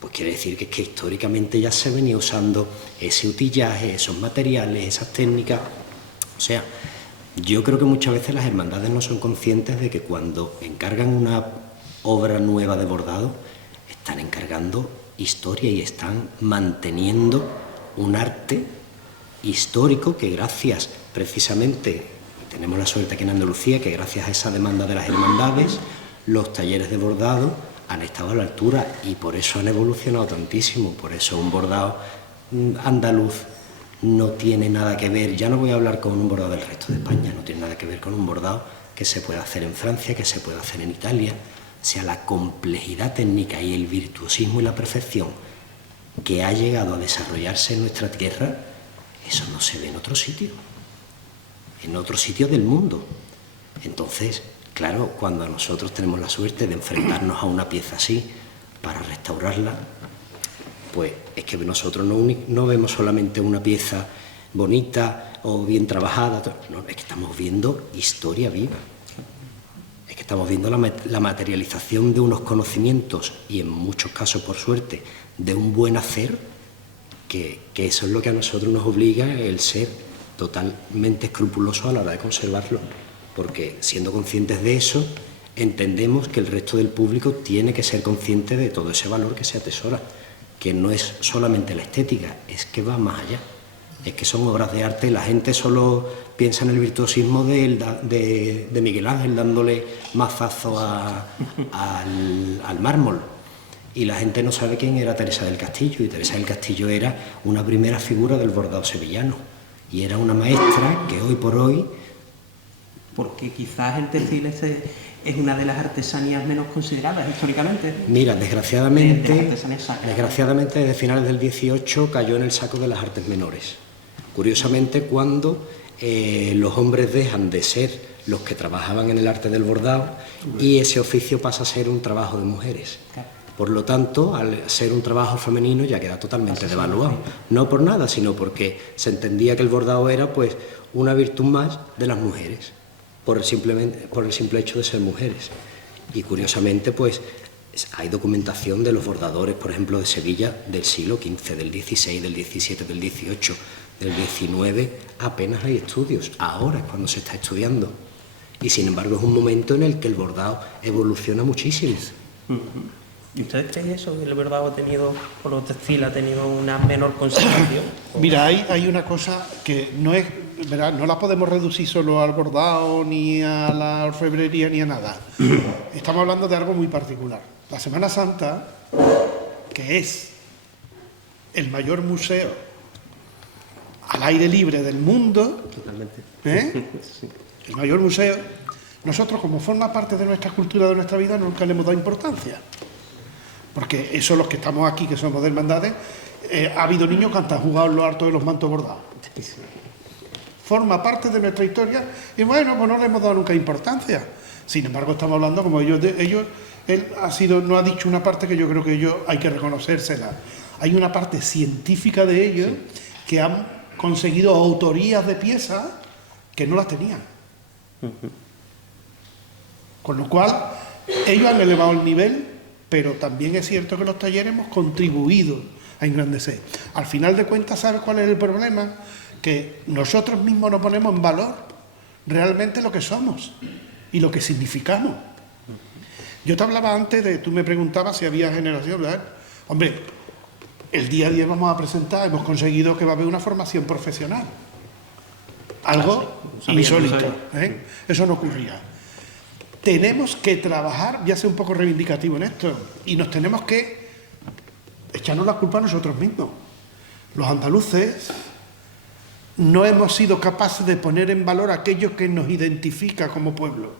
pues quiere decir que es que históricamente ya se venía usando ese utillaje, esos materiales, esas técnicas. O sea, yo creo que muchas veces las hermandades no son conscientes de que cuando encargan una obra nueva de bordado, están encargando historia y están manteniendo un arte histórico que gracias precisamente, tenemos la suerte aquí en Andalucía, que gracias a esa demanda de las hermandades, los talleres de bordado han estado a la altura y por eso han evolucionado tantísimo. Por eso un bordado andaluz no tiene nada que ver, ya no voy a hablar con un bordado del resto de España, no tiene nada que ver con un bordado que se puede hacer en Francia, que se puede hacer en Italia. O sea, la complejidad técnica y el virtuosismo y la perfección que ha llegado a desarrollarse en nuestra tierra, eso no se ve en otro sitio del mundo. Entonces, claro, cuando nosotros tenemos la suerte de enfrentarnos a una pieza así para restaurarla, pues es que nosotros no vemos solamente una pieza bonita o bien trabajada, no, es que estamos viendo historia viva. Es que estamos viendo la materialización de unos conocimientos y en muchos casos, por suerte, de un buen hacer, que eso es lo que a nosotros nos obliga el ser totalmente escrupulosos a la hora de conservarlo, porque siendo conscientes de eso, entendemos que el resto del público tiene que ser consciente de todo ese valor que se atesora, que no es solamente la estética, es que va más allá. Es que son obras de arte, la gente solo piensa en el virtuosismo de Miguel Ángel dándole mazazo al mármol, y la gente no sabe quién era Teresa del Castillo, y Teresa del Castillo era una primera figura del bordado sevillano, y era una maestra que hoy por hoy... Porque quizás el textil es una de las artesanías menos consideradas históricamente. Mira, desgraciadamente desde finales del 18 cayó en el saco de las artes menores. Curiosamente, cuando los hombres dejan de ser los que trabajaban en el arte del bordado y ese oficio pasa a ser un trabajo de mujeres. Por lo tanto, al ser un trabajo femenino ya queda totalmente devaluado. No por nada, sino porque se entendía que el bordado era pues una virtud más de las mujeres, por el simple hecho de ser mujeres. Y curiosamente, pues hay documentación de los bordadores, por ejemplo, de Sevilla del siglo XV, del XVI, del XVII, del XVIII, del XIX, apenas hay estudios. Ahora es cuando se está estudiando. Y sin embargo es un momento en el que el bordado evoluciona muchísimo. ¿Y ustedes creen eso? ¿Que el bordado ha tenido, o lo textil ha tenido una menor conservación? Mira, hay una cosa que no es, ¿verdad? No la podemos reducir solo al bordado, ni a la orfebrería, ni a nada. Estamos hablando de algo muy particular. La Semana Santa, que es el mayor museo al aire libre del mundo, el mayor museo, nosotros, como forma parte de nuestra cultura, de nuestra vida, nunca le hemos dado importancia. Porque eso, los que estamos aquí, que somos de hermandades, ha habido niños que han jugado en lo alto de los mantos bordados. Forma parte de nuestra historia y bueno, pues no le hemos dado nunca importancia. Sin embargo, estamos hablando, como él no ha dicho una parte que yo creo que hay que reconocérsela. Hay una parte científica de ellos que han conseguido autorías de piezas que no las tenían. Con lo cual, ellos han elevado el nivel, pero también es cierto que los talleres hemos contribuido a engrandecer. Al final de cuentas, ¿sabes cuál es el problema? Que nosotros mismos no ponemos en valor realmente lo que somos y lo que significamos. Yo te hablaba antes tú me preguntabas si había generación, ¿verdad? Hombre, el día a día vamos a presentar, hemos conseguido que va a haber una formación profesional. Algo insólito, ¿eh? Eso no ocurría. Tenemos que trabajar, ya sé un poco reivindicativo en esto, y nos tenemos que echarnos la culpa a nosotros mismos. Los andaluces no hemos sido capaces de poner en valor aquello que nos identifica como pueblo.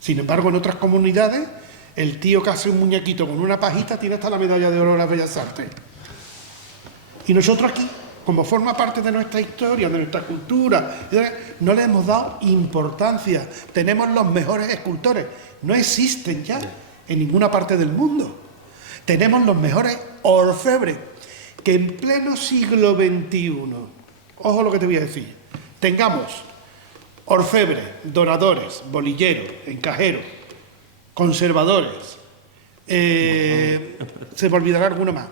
Sin embargo, en otras comunidades, el tío que hace un muñequito con una pajita tiene hasta la medalla de oro de las Bellas Artes. Y nosotros aquí, como forma parte de nuestra historia, de nuestra cultura, no le hemos dado importancia. Tenemos los mejores escultores. No existen ya en ninguna parte del mundo. Tenemos los mejores orfebres, que en pleno siglo XXI, ojo lo que te voy a decir, tengamos orfebres, doradores, bolilleros, encajeros, conservadores, se me olvidará alguno más.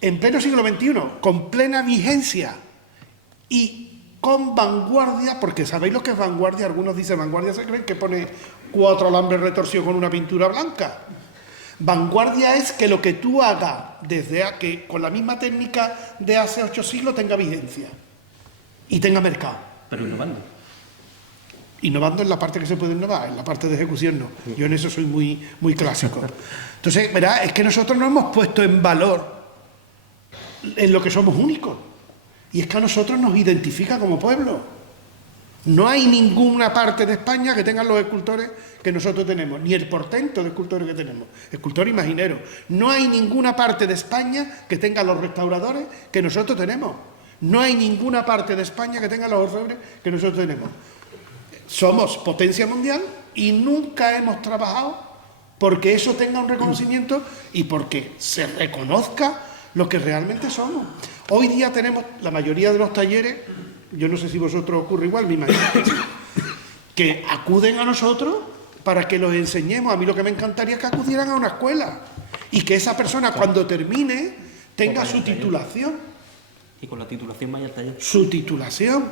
En pleno siglo XXI, con plena vigencia y con vanguardia, porque ¿sabéis lo que es vanguardia? Algunos dicen vanguardia, se creen que pone 4 alambres retorcidos con una pintura blanca. Vanguardia es que lo que tú hagas desde que con la misma técnica de hace 8 siglos tenga vigencia y tenga mercado. Pero innovando. Innovando en la parte que se puede innovar, en la parte de ejecución no. Yo en eso soy muy clásico. Entonces, verá, es que nosotros no hemos puesto en valor en lo que somos únicos. Y es que a nosotros nos identifica como pueblo. No hay ninguna parte de España que tengan los escultores que nosotros tenemos, ni el portento de escultores que tenemos, escultor imaginero. No hay ninguna parte de España que tenga los restauradores que nosotros tenemos. No hay ninguna parte de España que tenga los orfebres que nosotros tenemos. Somos potencia mundial y nunca hemos trabajado porque eso tenga un reconocimiento y porque se reconozca lo que realmente somos. Hoy día tenemos la mayoría de los talleres, yo no sé si vosotros ocurre igual, me imagino que acuden a nosotros para que los enseñemos. A mí lo que me encantaría es que acudieran a una escuela y que esa persona cuando termine tenga su titulación. Y con la titulación vaya al taller. Su titulación.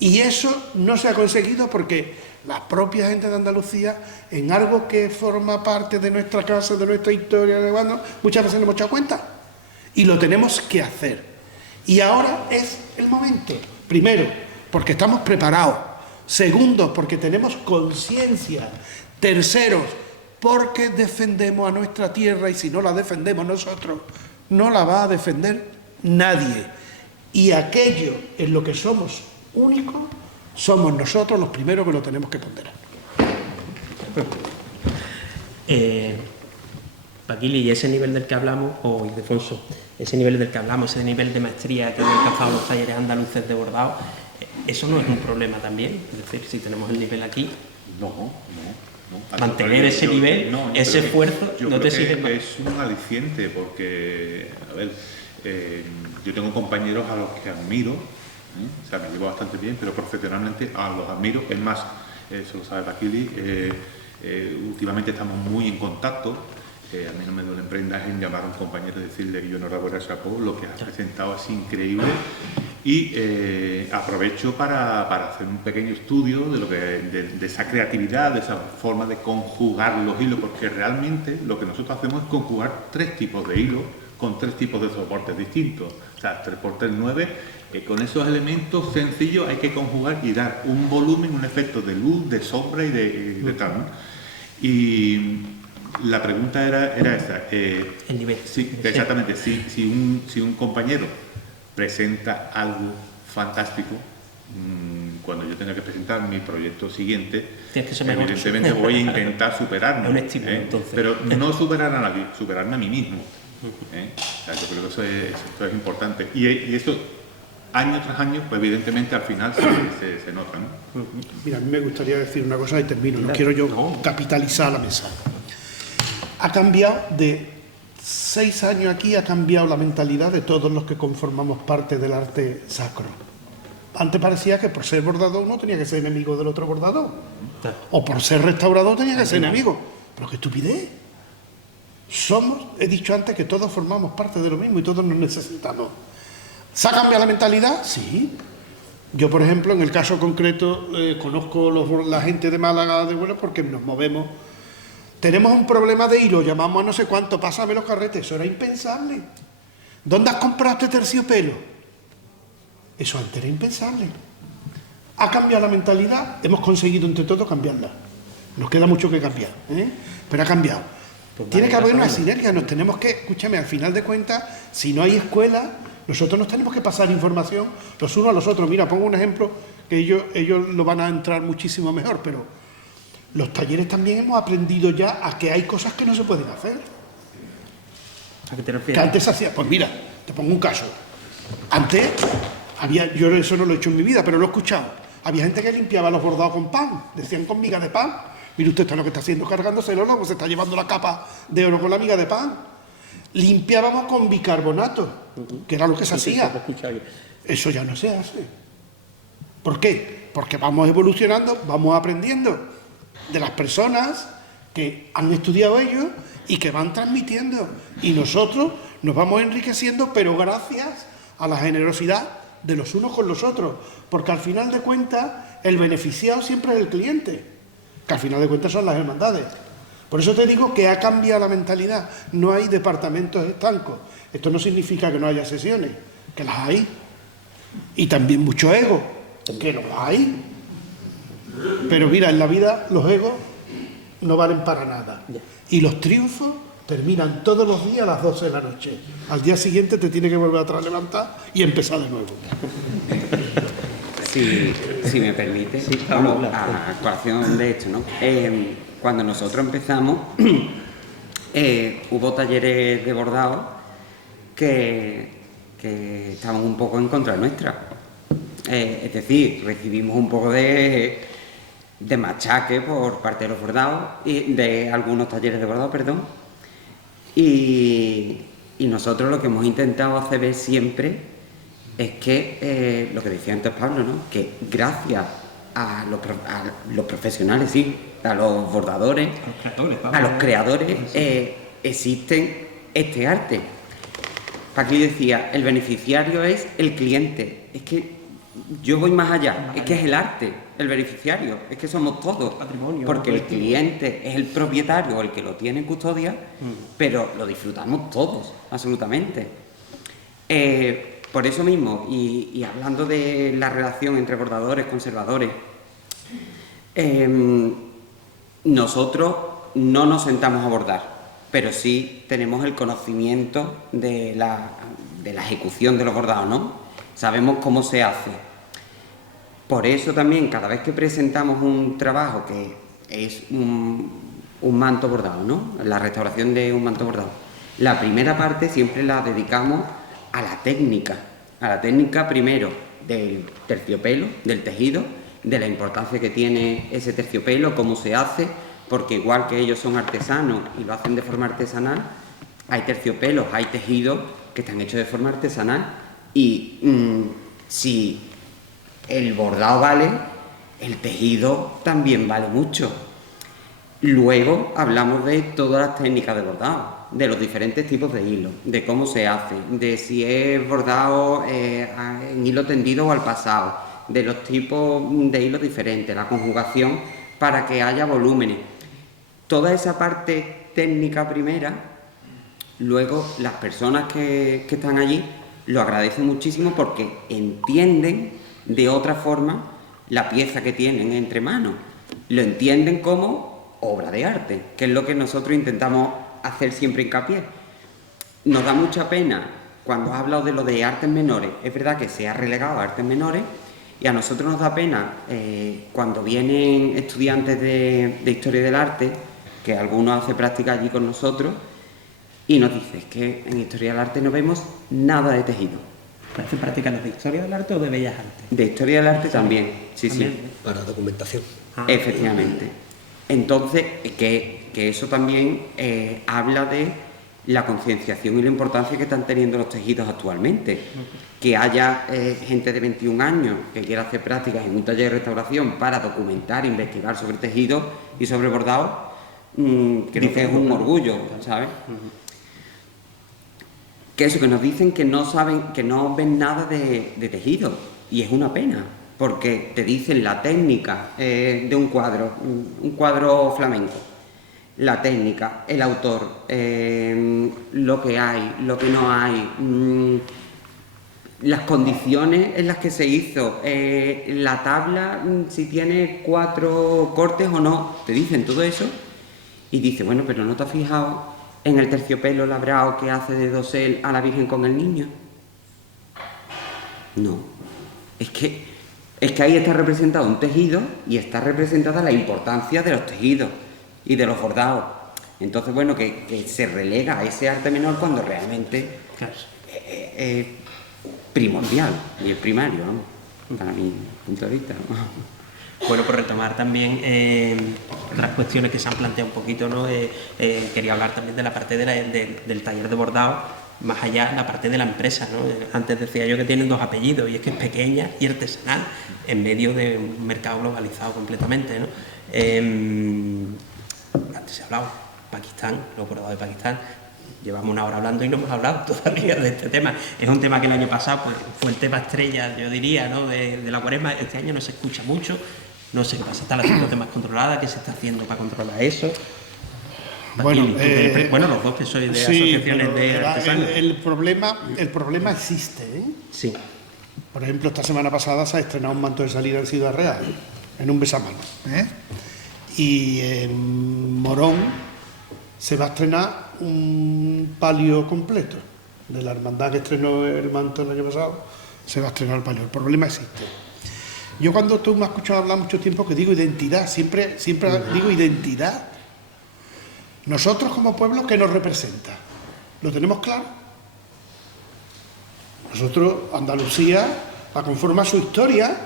Y eso no se ha conseguido porque la propia gente de Andalucía, en algo que forma parte de nuestra casa, de nuestra historia, muchas veces no hemos echado cuenta. Y lo tenemos que hacer. Y ahora es el momento. Primero, porque estamos preparados. Segundo, porque tenemos conciencia. Tercero, porque defendemos a nuestra tierra y si no la defendemos nosotros, no la va a defender nadie. Y aquello en lo que somos únicos, somos nosotros los primeros que lo tenemos que ponderar. Paquili, y ese nivel del que hablamos, o Ildefonso, ese nivel del que hablamos, ese nivel de maestría que han alcanzado los talleres andaluces de bordado, ¿eso no es un problema también? Es decir, si tenemos el nivel aquí, No. mantener ese nivel, ese esfuerzo, no te exige más. Es un aliciente porque, a ver, yo tengo compañeros a los que admiro, o sea, me llevo bastante bien, pero profesionalmente los admiro. Es más, eso lo sabe Paquili, últimamente estamos muy en contacto. A mí no me duele prendas en llamar a un compañero y decirle que yo enhorabuena, chapó, lo que has presentado es increíble. Y aprovecho para hacer un pequeño estudio de esa creatividad, de esa forma de conjugar los hilos, porque realmente lo que nosotros hacemos es conjugar 3 tipos de hilos con 3 tipos de soportes distintos. O sea, 3×3=9, con esos elementos sencillos hay que conjugar y dar un volumen, un efecto de luz, de sombra y de tal, ¿no? Y la pregunta era esa. El nivel. Sí, exactamente. Si un compañero presenta algo fantástico, cuando yo tenga que presentar mi proyecto siguiente, evidentemente voy a intentar superarme. Un estímulo, entonces. Pero no superar a nadie, superarme a mí mismo. O sea, yo creo que eso es importante. Y eso, año tras año, pues evidentemente al final se nota, ¿no? Mira, a mí me gustaría decir una cosa y termino. No quiero yo capitalizar la mesa. Ha cambiado de 6 años aquí ha cambiado la mentalidad de todos los que conformamos parte del arte sacro. Antes parecía que por ser bordador uno tenía que ser enemigo del otro bordador. O por ser restaurador tenía que ser enemigo. Pero qué estupidez. He dicho antes que todos formamos parte de lo mismo y todos nos necesitamos. ¿Se ha cambiado la mentalidad? Sí. Yo, por ejemplo, en el caso concreto, conozco la gente de Málaga de vuelo porque nos movemos. Tenemos un problema de hilo, llamamos a no sé cuánto, pásame los carretes. Eso era impensable. ¿Dónde has comprado este terciopelo? Eso antes era impensable. Ha cambiado la mentalidad, hemos conseguido entre todos cambiarla. Nos queda mucho que cambiar, pero ha cambiado. Pues tiene que haber una sinergia, nos tenemos que, escúchame, al final de cuentas, si no hay escuela, nosotros nos tenemos que pasar información los unos a los otros. Mira, pongo un ejemplo que ellos lo van a entrar muchísimo mejor, pero los talleres también hemos aprendido ya a que hay cosas que no se pueden hacer. ¿A qué te refieres? Que antes hacía, pues mira, te pongo un caso. Antes yo eso no lo he hecho en mi vida, pero lo he escuchado. Había gente que limpiaba los bordados con pan, decían con miga de pan. Mire usted, está lo que está haciendo, cargándose el oro, pues se está llevando la capa de oro con la miga de pan. Limpiábamos con bicarbonato, que era lo que se hacía. Eso ya no se hace. ¿Por qué? Porque vamos evolucionando, vamos aprendiendo de las personas que han estudiado ellos y que van transmitiendo. Y nosotros nos vamos enriqueciendo, pero gracias a la generosidad de los unos con los otros. Porque al final de cuentas, el beneficiado siempre es el cliente, que al final de cuentas son las hermandades. Por eso te digo que ha cambiado la mentalidad. No hay departamentos estancos. Esto no significa que no haya sesiones, que las hay. Y también mucho ego, que los hay. Pero mira, en la vida los egos no valen para nada. Y los triunfos terminan todos los días a las 12 de la noche. Al día siguiente te tiene que volver a levantar y empezar de nuevo. Si me permite, sí, Pablo, a colación de esto, ¿no? Cuando nosotros empezamos, hubo talleres de bordado que estaban un poco en contra nuestra. Es decir, recibimos un poco de machaque por parte de los bordados, y de algunos talleres de bordado, perdón. Y nosotros lo que hemos intentado hacer ver siempre es que, lo que decía antes Pablo, ¿no? Que gracias a los profesionales, sí, a los bordadores, a los creadores, existen este arte. Aquí decía, el beneficiario es el cliente. Es que yo voy más allá, es que es el arte, el beneficiario, es que somos todos, porque el cliente es el propietario, el que lo tiene en custodia, pero lo disfrutamos todos, absolutamente. Por eso mismo, y hablando de la relación entre bordadores, conservadores, nosotros no nos sentamos a bordar, pero sí tenemos el conocimiento de la ejecución de los bordados, ¿no? Sabemos cómo se hace. Por eso también, cada vez que presentamos un trabajo que es un manto bordado, ¿no? La restauración de un manto bordado, la primera parte siempre la dedicamos a la técnica primero del terciopelo, del tejido, de la importancia que tiene ese terciopelo, cómo se hace, porque igual que ellos son artesanos y lo hacen de forma artesanal, hay terciopelos, hay tejidos que están hechos de forma artesanal y si el bordado vale, el tejido también vale mucho. Luego hablamos de todas las técnicas de bordado, de los diferentes tipos de hilo, de cómo se hace, de si es bordado en hilo tendido o al pasado, de los tipos de hilos diferentes, la conjugación para que haya volúmenes. Toda esa parte técnica primera, luego las personas que están allí lo agradecen muchísimo porque entienden de otra forma la pieza que tienen entre manos. Lo entienden como obra de arte, que es lo que nosotros intentamos hacer siempre hincapié. Nos da mucha pena cuando has hablado de lo de artes menores. Es verdad que se ha relegado a artes menores y a nosotros nos da pena cuando vienen estudiantes de Historia del Arte, que algunos hacen práctica allí con nosotros, y nos dicen que en Historia del Arte no vemos nada de tejido. ¿Hacen práctica de Historia del Arte o de Bellas Artes? De Historia del Arte también, sí, ¿También? sí. Para documentación. Efectivamente. Entonces, que eso también habla de la concienciación y la importancia que están teniendo los tejidos actualmente. Que haya gente de 21 años que quiera hacer prácticas en un taller de restauración para documentar, investigar sobre tejidos y sobre bordados, creo que es un orgullo, ¿sabes? Que eso, que nos dicen que no saben, que no ven nada de tejido, y es una pena, porque te dicen la técnica de un cuadro flamenco, la técnica, el autor, lo que hay, lo que no hay, las condiciones en las que se hizo, la tabla, si tiene 4 cortes o no, te dicen todo eso, y dice, bueno, pero ¿no te has fijado en el terciopelo labrado que hace de dosel a la Virgen con el niño? No, es que ahí está representado un tejido y está representada la importancia de los tejidos y de los bordados. Entonces, bueno, que se relega a ese arte menor cuando realmente es primordial y es primario, ¿no? Para mi punto de vista, ¿no? Bueno, por retomar también otras cuestiones que se han planteado un poquito, ¿no? Quería hablar también de la parte del taller de bordado, más allá la parte de la empresa, ¿no? Antes decía yo que tienen 2 apellidos, y es que es pequeña y artesanal en medio de un mercado globalizado completamente, ¿no? Antes se ha hablado, Pakistán, los bordados de Pakistán. Llevamos una hora hablando y no hemos hablado todavía de este tema. Es un tema que el año pasado pues, fue el tema estrella, yo diría, ¿no? de la Cuaresma. Este año no se escucha mucho, no sé qué pasa, está la situación más controlada, ¿qué se está haciendo para controlar eso? Bueno, Los dos que sois de sí, asociaciones de artesanos. El problema existe, ¿eh? Sí. Por ejemplo, esta semana pasada se ha estrenado un manto de salida en Ciudad Real, en un besamanos, ¿eh? Y en Morón se va a estrenar un palio completo de la hermandad que estrenó el manto el año pasado. Se va a estrenar el palio. El problema existe. Yo, cuando tú me has escuchado hablar mucho tiempo, que digo identidad, siempre digo identidad. Nosotros como pueblo, ¿qué nos representa? ¿Lo tenemos claro? Nosotros, Andalucía, la conforma su historia,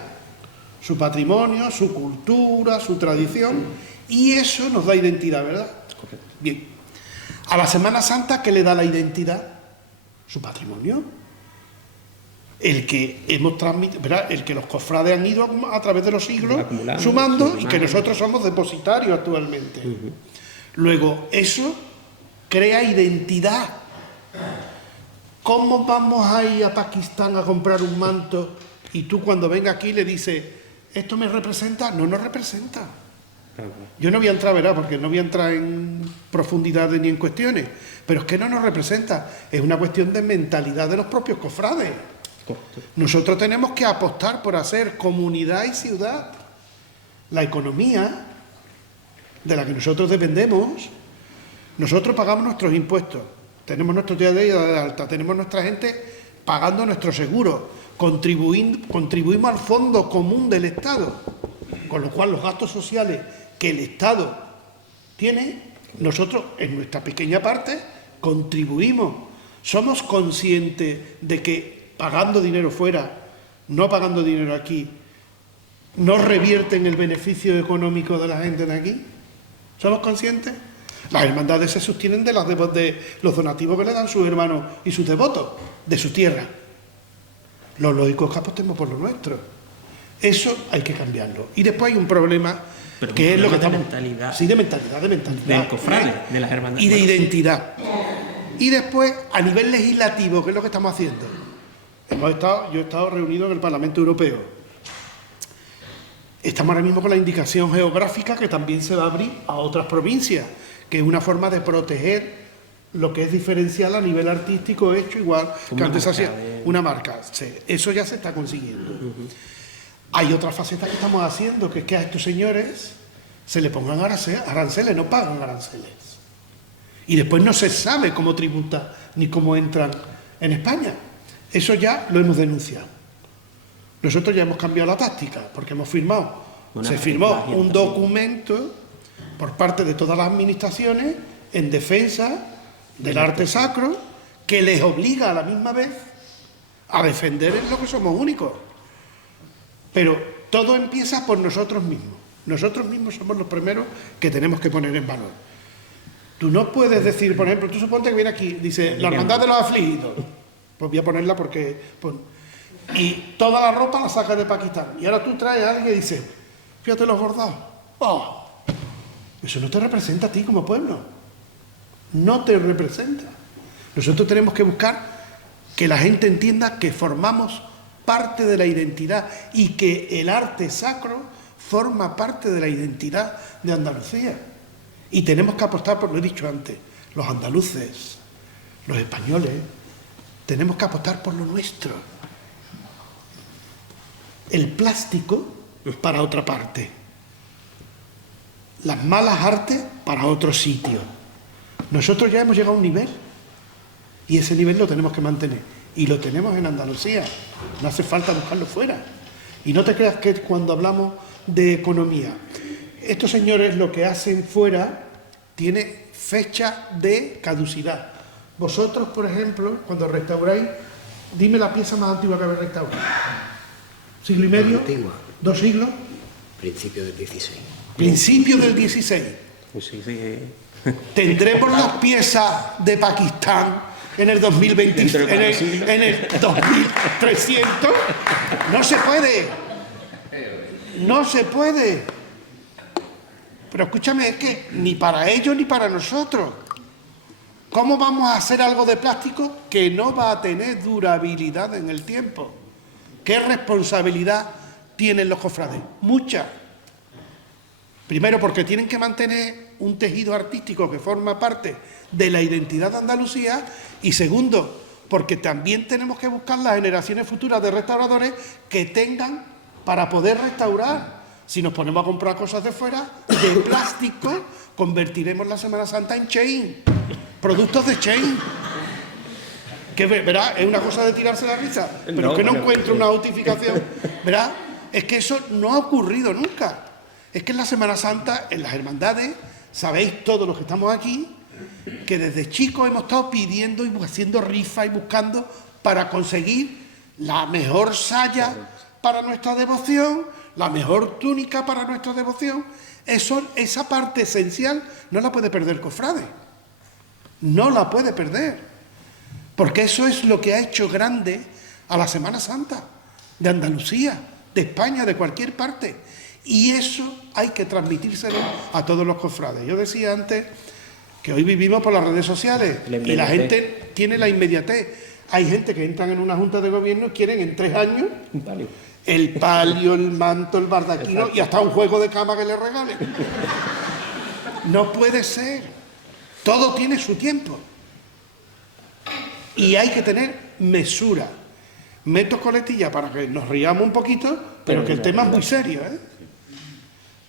su patrimonio, su cultura, su tradición, y eso nos da identidad, ¿verdad? Bien. A la Semana Santa, ¿qué le da la identidad? Su patrimonio. El que hemos transmitido, ¿verdad? El que los cofrades han ido a través de los siglos sumando, y que nosotros somos depositarios actualmente. Luego, eso crea identidad. ¿Cómo vamos a ir a Pakistán a comprar un manto y tú, cuando venga aquí, le dices, ¿esto me representa? No nos representa. Yo no voy a entrar, ¿verdad? Porque no voy a entrar en profundidades ni en cuestiones, pero es que no nos representa. Es una cuestión de mentalidad de los propios cofrades. Nosotros tenemos que apostar por hacer comunidad y ciudad. La economía de la que nosotros dependemos, nosotros pagamos nuestros impuestos, tenemos nuestro día de alta, tenemos nuestra gente pagando nuestro seguro, contribuimos al fondo común del Estado, con lo cual los gastos sociales que el Estado tiene, nosotros en nuestra pequeña parte contribuimos. Somos conscientes de que pagando dinero fuera, no pagando dinero aquí, no revierten el beneficio económico de la gente de aquí. ¿Somos conscientes? Las hermandades se sostienen de los donativos que le dan sus hermanos y sus devotos, de su tierra. Lo lógico es que apostemos por lo nuestro. Eso hay que cambiarlo. Y después hay un problema, pero que es lo que de estamos... mentalidad. Sí, de mentalidad. Del cofrade, de las hermandades. Y de identidad. Y después, a nivel legislativo, ¿qué es lo que estamos haciendo? Yo he estado reunido en el Parlamento Europeo. Estamos ahora mismo con la indicación geográfica, que también se va a abrir a otras provincias, que es una forma de proteger lo que es diferencial a nivel artístico, hecho igual que antes hacía una marca. Eso ya se está consiguiendo. Hay otra faceta que estamos haciendo, que es que a estos señores se le pongan aranceles, no pagan aranceles. Y después no se sabe cómo tributan ni cómo entran en España. Eso ya lo hemos denunciado. Nosotros ya hemos cambiado la táctica, porque se firmó un documento por parte de todas las administraciones en defensa del arte sacro, que les obliga a la misma vez a defender en lo que somos únicos. Pero todo empieza por nosotros mismos. Nosotros mismos somos los primeros que tenemos que poner en valor. Tú no puedes decir, por ejemplo, tú suponte que viene aquí, dice, la hermandad de los afligidos. Pues voy a ponerla porque... Pues, y toda la ropa la saca de Pakistán. Y ahora tú traes a alguien y dices, fíjate los bordados. ¡Oh! Eso no te representa a ti como pueblo. No te representa. Nosotros tenemos que buscar que la gente entienda que formamos parte de la identidad y que el arte sacro forma parte de la identidad de Andalucía. Y tenemos que apostar por lo he dicho antes, los andaluces, los españoles, tenemos que apostar por lo nuestro. El plástico para otra parte, las malas artes para otro sitio. Nosotros ya hemos llegado a un nivel y ese nivel lo tenemos que mantener. Y lo tenemos en Andalucía, no hace falta buscarlo fuera. Y no te creas que cuando hablamos de economía, estos señores lo que hacen fuera tiene fecha de caducidad. Vosotros, por ejemplo, cuando restauráis, dime la pieza más antigua que habéis restaurado. ¿Siglo y medio? Antigua. ¿2 siglos? Principio del 16. Principio del 16. Pues sí, sí. ¿Tendremos las piezas de Pakistán en el 2020, en el 2300? No se puede. No se puede. Pero escúchame, es que ni para ellos ni para nosotros. ¿Cómo vamos a hacer algo de plástico que no va a tener durabilidad en el tiempo? ¿Qué responsabilidad tienen los cofrades? Mucha. Primero, porque tienen que mantener un tejido artístico que forma parte de la identidad de Andalucía. Y segundo, porque también tenemos que buscar las generaciones futuras de restauradores que tengan para poder restaurar. Si nos ponemos a comprar cosas de fuera, de plástico, convertiremos la Semana Santa en chain. Productos de chain. Que, ¿verdad? Es una cosa de tirarse la risa, pero No, que no pero- encuentro una justificación, ¿verdad? Es que eso no ha ocurrido nunca. Es que en la Semana Santa, en las hermandades, sabéis todos los que estamos aquí, que desde chicos hemos estado pidiendo y haciendo rifas y buscando para conseguir la mejor saya para nuestra devoción, la mejor túnica para nuestra devoción. Esa parte esencial no la puede perder el cofrade. No la puede perder. Porque eso es lo que ha hecho grande a la Semana Santa de Andalucía, de España, de cualquier parte. Y eso hay que transmitírselo a todos los cofrades. Yo decía antes que hoy vivimos por las redes sociales y la gente tiene la inmediatez. Hay gente que entran en una junta de gobierno y quieren en 3 años el palio, el manto, el bardaquino y hasta un juego de cama que le regalen. No puede ser. Todo tiene su tiempo. Y hay que tener mesura. Meto coletilla para que nos riamos un poquito, pero que el tema es muy serio, ¿eh?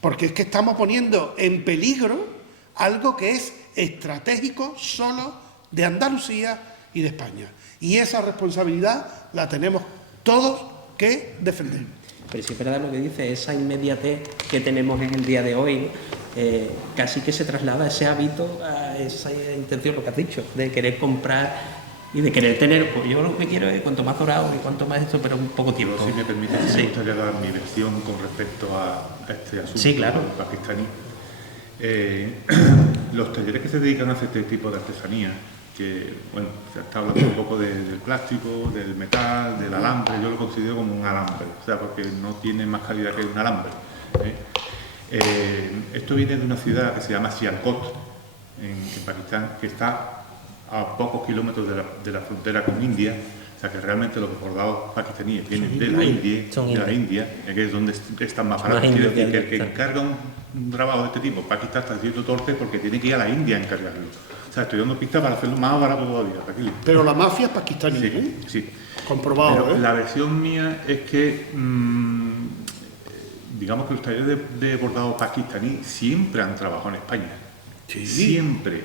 Porque es que estamos poniendo en peligro algo que es estratégico solo de Andalucía y de España. Y esa responsabilidad la tenemos todos que defender. Pero si es verdad lo que dice, esa inmediatez que tenemos en el día de hoy, casi que se traslada ese hábito a esa intención, lo que has dicho, de querer comprar y de querer tener, pues yo lo que quiero es cuanto más dorado y cuanto más esto, pero un poco tiempo. Pero si me permite, Sí. me gustaría dar mi versión con respecto a este asunto Sí, claro. pakistaní. Los talleres que se dedican a hacer este tipo de artesanía, que, bueno, se está hablando un poco del plástico, del metal, del alambre, yo lo considero como un alambre, o sea, porque no tiene más calidad que un alambre. Esto viene de una ciudad que se llama Sialkot, en Pakistán, que está a pocos kilómetros de la frontera con India, o sea que realmente los bordados pakistaníes vienen de la India, que es donde están más baratos. Quiere decir que el que encarga un trabajo de este tipo, Pakistán está siendo torpe porque tiene que ir a la India a encargarlo. O sea, estoy dando pistas para hacerlo más barato todavía, tranquilo. Pero la mafia es pakistaní, Sí, ¿eh? sí. Comprobado, Pero ¿eh? la versión mía es que, digamos que los talleres de bordado pakistaní siempre han trabajado en España. Sí. Siempre,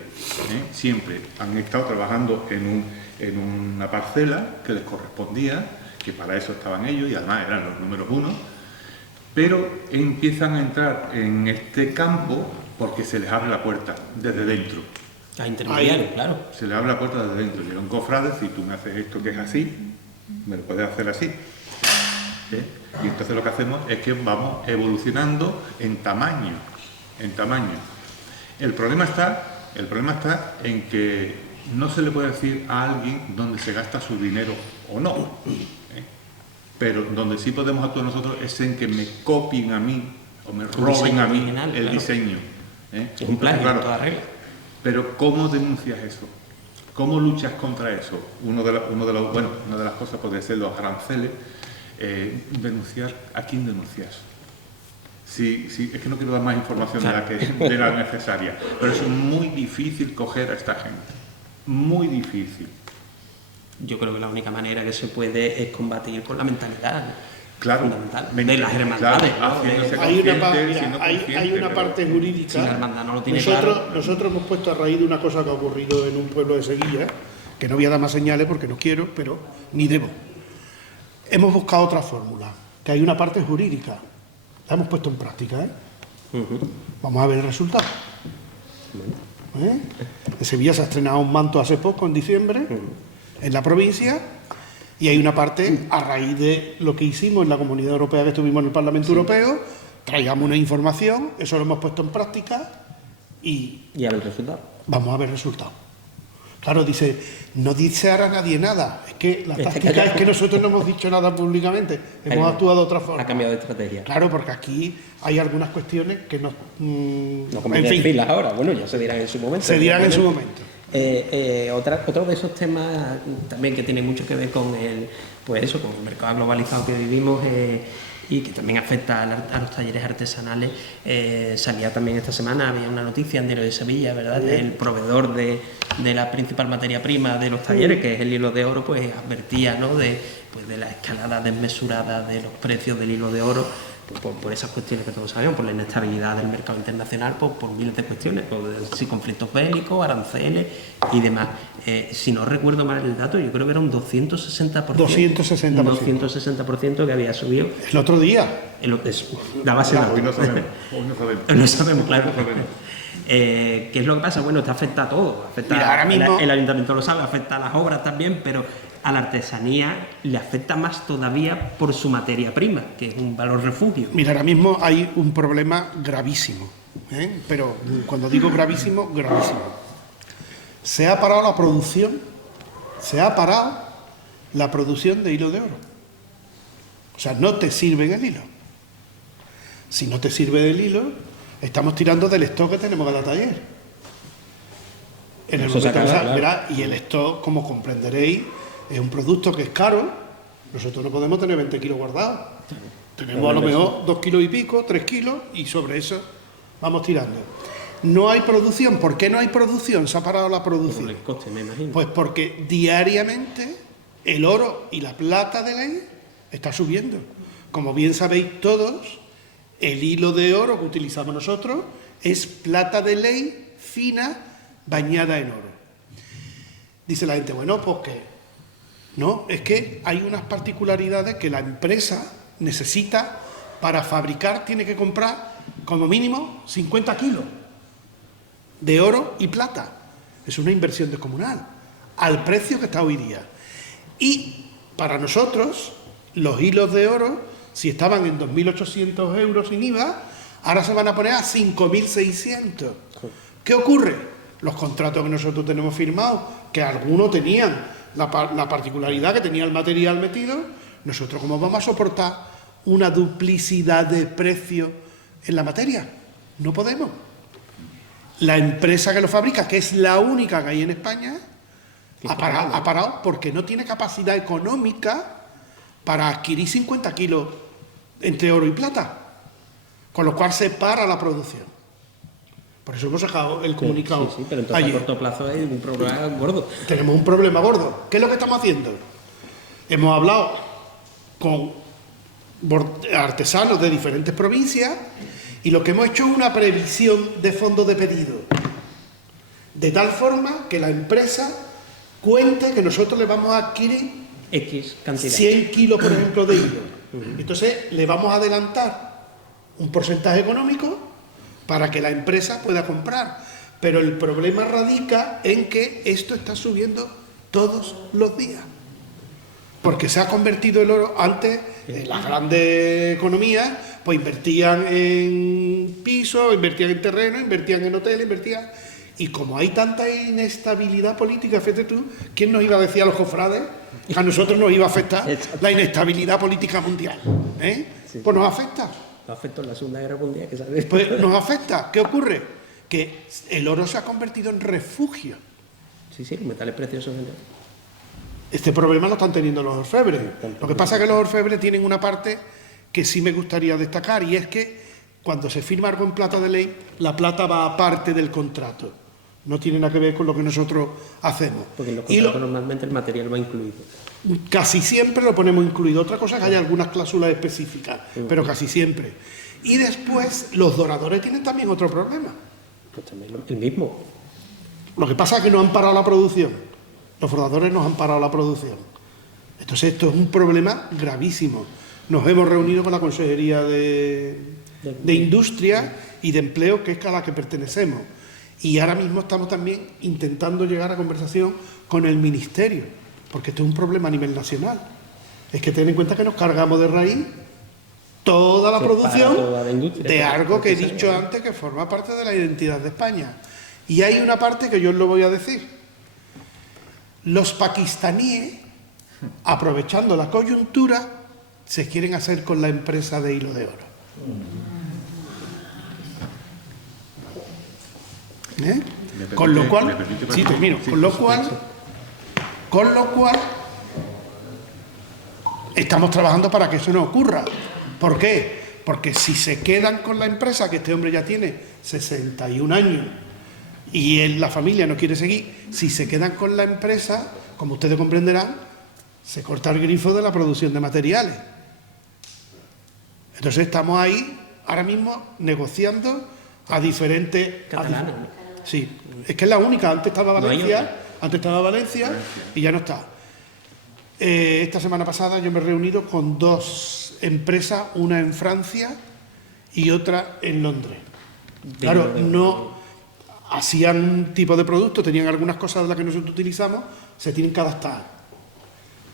siempre han estado trabajando en una parcela que les correspondía, que para eso estaban ellos y además eran los números 1, pero empiezan a entrar en este campo porque se les abre la puerta desde dentro. A intermediarios, claro. Se les abre la puerta desde dentro. Llega un cofrade, si tú me haces esto que es así, me lo puedes hacer así. Y entonces lo que hacemos es que vamos evolucionando en tamaño. El problema está El problema está en que no se le puede decir a alguien dónde se gasta su dinero o no. Pero donde sí podemos actuar nosotros es en que me copien a mí o me roben a mí original, el claro. diseño. Es un plagio, Claro. en toda regla. Pero ¿cómo denuncias eso? ¿Cómo luchas contra eso? Una de las cosas podría ser los aranceles. Denunciar, ¿a quién denuncias? Sí, es que no quiero dar más información de la necesaria, pero es muy difícil coger a esta gente. Muy difícil. Yo creo que la única manera que se puede es combatir con la mentalidad. Claro, fundamental, de las hermandades, claro, ¿no? haciéndose Hay una, consciente, siendo hay consciente, una pero- parte jurídica. Si la hermandad no lo tiene Nosotros hemos puesto a raíz de una cosa que ha ocurrido en un pueblo de Sevilla, que no voy a dar más señales porque no quiero, pero ni debo. Hemos buscado otra fórmula, que hay una parte jurídica. La hemos puesto en práctica, ¿eh? Vamos a ver el resultado. En Sevilla se ha estrenado un manto hace poco, en diciembre, en la provincia, y hay una parte, a raíz de lo que hicimos en la Comunidad Europea, que estuvimos en el Parlamento Europeo, traigamos una información, eso lo hemos puesto en práctica y Y a ver el resultado. vamos a ver resultados. Claro, dice, no dice ahora nadie nada. Es que la Está táctica callado. es que nosotros no hemos dicho nada públicamente, hemos actuado de otra forma. Ha cambiado de estrategia. Claro, porque aquí hay algunas cuestiones que no... No conviene decirlas ahora, bueno, ya se dirán en su momento. Se dirán en su momento. Otro de esos temas también que tiene mucho que ver con el, pues eso, con el mercado globalizado que vivimos y que también afecta a los talleres artesanales. Salía también esta semana, había una noticia en Diario de Sevilla, ¿verdad? El proveedor de la principal materia prima de los talleres, que es el hilo de oro, pues advertía, ¿no?, de la escalada desmesurada de los precios del hilo de oro, por esas cuestiones que todos sabemos, por la inestabilidad del mercado internacional, por miles de cuestiones, si conflictos bélicos, aranceles y demás. Si no recuerdo mal el dato, yo creo que era un 260%. 260%. Un 260% que había subido. El otro día, Daba ese dato. Hoy no sabemos. Hoy no sabemos. No sabemos, claro. No sabemos. ¿Qué es lo que pasa? Bueno, te afecta a todo. Afecta Mira, ahora mismo- el ayuntamiento lo sabe, afecta a las obras también, pero a la artesanía le afecta más todavía por su materia prima, que es un valor refugio. mira, ahora mismo hay un problema gravísimo, pero cuando digo gravísimo, gravísimo. Se ha parado la producción de hilo de oro. O sea, no te sirve el hilo. Si no te sirve el hilo, estamos tirando del stock que tenemos en la taller. En el Eso se momento, acaba, o sea, claro. verá, y el stock, como comprenderéis, es un producto que es caro. Nosotros no podemos tener 20 kilos guardados. Tenemos a lo mejor 2 kilos y pico, 3 kilos, y sobre eso vamos tirando. No hay producción. ¿Por qué no hay producción? Se ha parado la Por producción. el coste, me imagino. Pues porque diariamente el oro y la plata de ley está subiendo. Como bien sabéis todos, el hilo de oro que utilizamos nosotros es plata de ley fina bañada en oro. Dice la gente, bueno, pues que no, es que hay unas particularidades que la empresa necesita para fabricar, tiene que comprar como mínimo 50 kilos de oro y plata. Es una inversión descomunal al precio que está hoy día. Y para nosotros, los hilos de oro, si estaban en 2.800 euros sin IVA, ahora se van a poner a 5.600. ¿Qué ocurre? Los contratos que nosotros tenemos firmados, que algunos tenían la particularidad que tenía el material metido, nosotros ¿cómo vamos a soportar una duplicidad de precios en la materia? No podemos. La empresa que lo fabrica, que es la única que hay en España, ha parado porque no tiene capacidad económica para adquirir 50 kilos entre oro y plata, con lo cual se para la producción. Por eso hemos sacado el comunicado. Sí, pero entonces ayer. a corto plazo hay un problema gordo. Tenemos un problema gordo. ¿Qué es lo que estamos haciendo? Hemos hablado con artesanos de diferentes provincias y lo que hemos hecho es una previsión de fondos de pedido, de tal forma que la empresa cuente que nosotros le vamos a adquirir X cantidad. 100 kilos, por ejemplo, de hilo. Entonces le vamos a adelantar un porcentaje económico para que la empresa pueda comprar. Pero el problema radica en que esto está subiendo todos los días. Porque se ha convertido el oro, antes en las grandes economías, pues invertían en pisos, invertían en terreno, invertían en hoteles, invertían... Y como hay tanta inestabilidad política, fíjate tú, ¿quién nos iba a decir a los cofrades? A nosotros nos iba a afectar la inestabilidad política mundial. Sí. Pues nos afecta. Los afectos en la Segunda Guerra Mundial, que sabes. Pues nos afecta. ¿Qué ocurre? Que el oro se ha convertido en refugio. Sí, los metales preciosos. Este problema lo están teniendo los orfebres. Lo que pasa es que los orfebres tienen una parte que sí me gustaría destacar, y es que cuando se firma algo en plata de ley, la plata va aparte del contrato. No tiene nada que ver con lo que nosotros hacemos. Porque en los contratos normalmente el material va incluido. Casi siempre lo ponemos incluido. Otra cosa es que haya algunas cláusulas específicas, pero casi siempre. Y después, los doradores tienen también otro problema. Pues también el mismo. Lo que pasa es que no han parado la producción. Los bordadores nos han parado la producción. Entonces esto es un problema gravísimo. Nos hemos reunido con la Consejería de Industria y de Empleo, que es a la que pertenecemos. Y ahora mismo estamos también intentando llegar a conversación con el Ministerio, porque esto es un problema a nivel nacional. Es que ten en cuenta que nos cargamos de raíz toda la producción de algo que he dicho antes que forma parte de la identidad de España. Y hay una parte que yo os lo voy a decir. Los pakistaníes, aprovechando la coyuntura, se quieren hacer con la empresa de hilo de oro. Con lo cual, sí, termino. Con lo cual, estamos trabajando para que eso no ocurra. ¿Por qué? Porque si se quedan con la empresa, que este hombre ya tiene 61 años y él, la familia no quiere seguir, si se quedan con la empresa, como ustedes comprenderán, se corta el grifo de la producción de materiales. Entonces estamos ahí ahora mismo negociando a diferentes... Catalanes. Sí, es que es la única. Antes estaba Valencia, y ya no está. Esta semana pasada yo me he reunido con dos empresas, una en Francia y otra en Londres. Claro, no hacían un tipo de producto, tenían algunas cosas de las que nosotros utilizamos, se tienen que adaptar.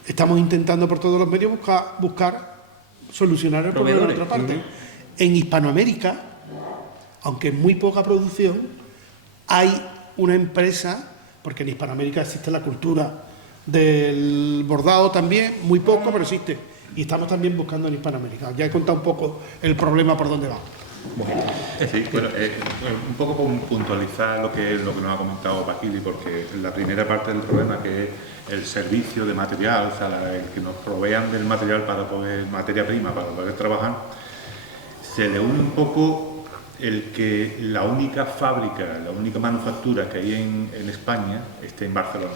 Estamos intentando por todos los medios buscar solucionar el problema de otra parte. En Hispanoamérica, aunque es muy poca producción, hay una empresa, porque en Hispanoamérica existe la cultura del bordado también, muy poco, pero existe. Y estamos también buscando en Hispanoamérica. Ya he contado un poco el problema por dónde va. Sí, bueno, un poco por puntualizar lo que nos ha comentado Paquili, porque la primera parte del problema, que es el servicio de material, o sea, el que nos provean del material para poder, materia prima para poder trabajar, se le une un poco el que la única fábrica, la única manufactura que hay en España esté en Barcelona.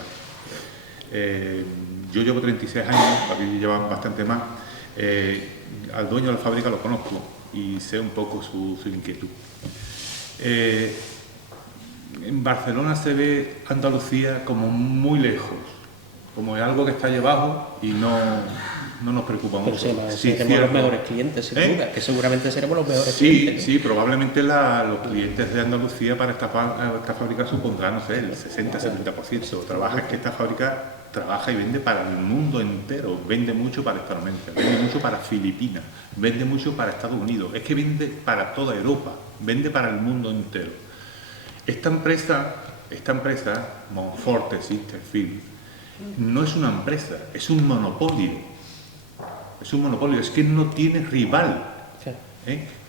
Yo llevo 36 años, Paquili lleva bastante más. Al dueño de la fábrica lo conozco y sé un poco su inquietud. En Barcelona se ve Andalucía como muy lejos, como es algo que está allí abajo y no nos preocupa mucho. Pero seremos los mejores clientes, sin duda, que seguramente seremos los mejores clientes. Sí, probablemente los clientes de Andalucía para esta fábrica supondrán, no sé, el 60-70%. Trabaja, es que esta fábrica trabaja y vende para el mundo entero, vende mucho para Hispanoamérica, vende mucho para Filipinas, vende mucho para Estados Unidos, es que vende para toda Europa, vende para el mundo entero. Esta empresa, Monforte Sisterfield, no es una empresa, es un monopolio. Es un monopolio, es que no tiene rival.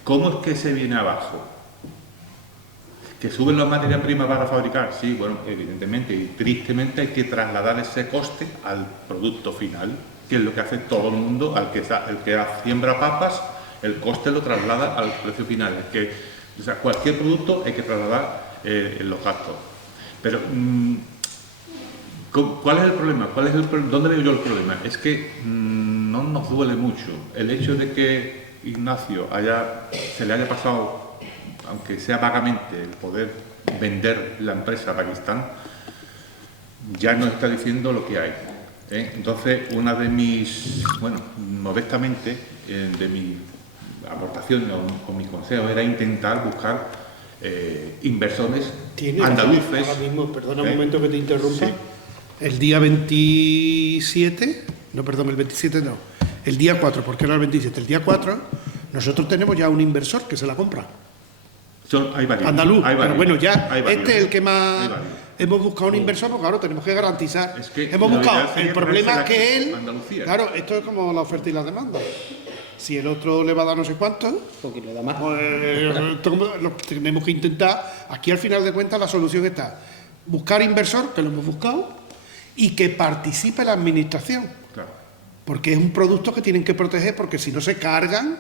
¿Cómo es que se viene abajo? ¿Que suben las materias primas para fabricar? Sí, bueno, evidentemente y tristemente hay que trasladar ese coste al producto final, que es lo que hace todo el mundo, el que siembra papas, el coste lo traslada al precio final. O sea, cualquier producto hay que trasladar los gastos. Pero, ¿cuál es el problema? ¿Dónde veo yo el problema? Es que no nos duele mucho el hecho de que Ignacio se le haya pasado, aunque sea vagamente, el poder vender la empresa a Pakistán, ya nos está diciendo lo que hay. Entonces, una de mis, modestamente, de mis aportaciones o mis consejos era intentar buscar inversores andaluces. Ahora mismo, perdona un momento que te interrumpa. Sí. El día 27, el día 4, porque era el 27, el día 4, nosotros tenemos ya un inversor que se la compra. Hay varios. Andaluz, Hay pero varios, bueno, ya hay varios. este es el que más... Hay varios. Hemos buscado un inversor, porque claro, tenemos que garantizar. Es que hemos lo buscado, ideal sería el problema es traerse que aquí, él... Andalucía. Claro, esto es como la oferta y la demanda. Si el otro le va a dar no sé cuánto, Porque le da más. pues lo que tenemos que intentar. Aquí al final de cuentas la solución está buscar inversor, que lo hemos buscado, y que participe la administración. Claro. Porque es un producto que tienen que proteger, porque si no se cargan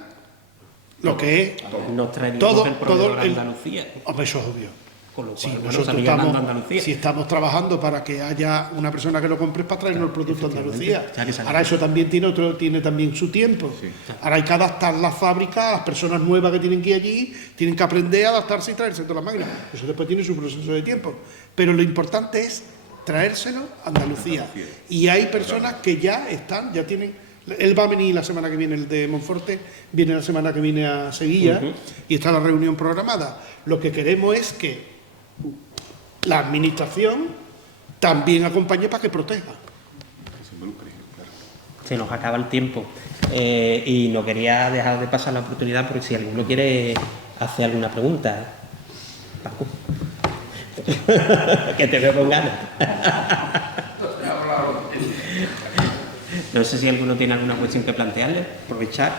lo que es Nos traeríamos todo el proveedor el... Andalucía. Hombre, eso es obvio. Con lo cual, Sí, bueno, nosotros salía estamos, ganando Andalucía. si estamos trabajando para que haya una persona que lo compre, es para traernos el producto a Andalucía. Ya que sale. Ahora eso también tiene también su tiempo. Sí. Ahora hay que adaptar la fábrica a las personas nuevas que tienen que ir allí, tienen que aprender a adaptarse y traerse todas las máquinas. Eso después tiene su proceso de tiempo. Pero lo importante es traérselo a Andalucía. Y hay personas que ya están, ya tienen... Él va a venir la semana que viene, el de Monforte, viene la semana que viene a Sevilla y está la reunión programada. Lo que queremos es que la administración también acompañe para que proteja. Que se involucre, claro. Se nos acaba el tiempo y no quería dejar de pasar la oportunidad porque si alguno quiere hacer alguna pregunta. Paco. Que te veo con ganas. No sé si alguno tiene alguna cuestión que plantearle, aprovechar.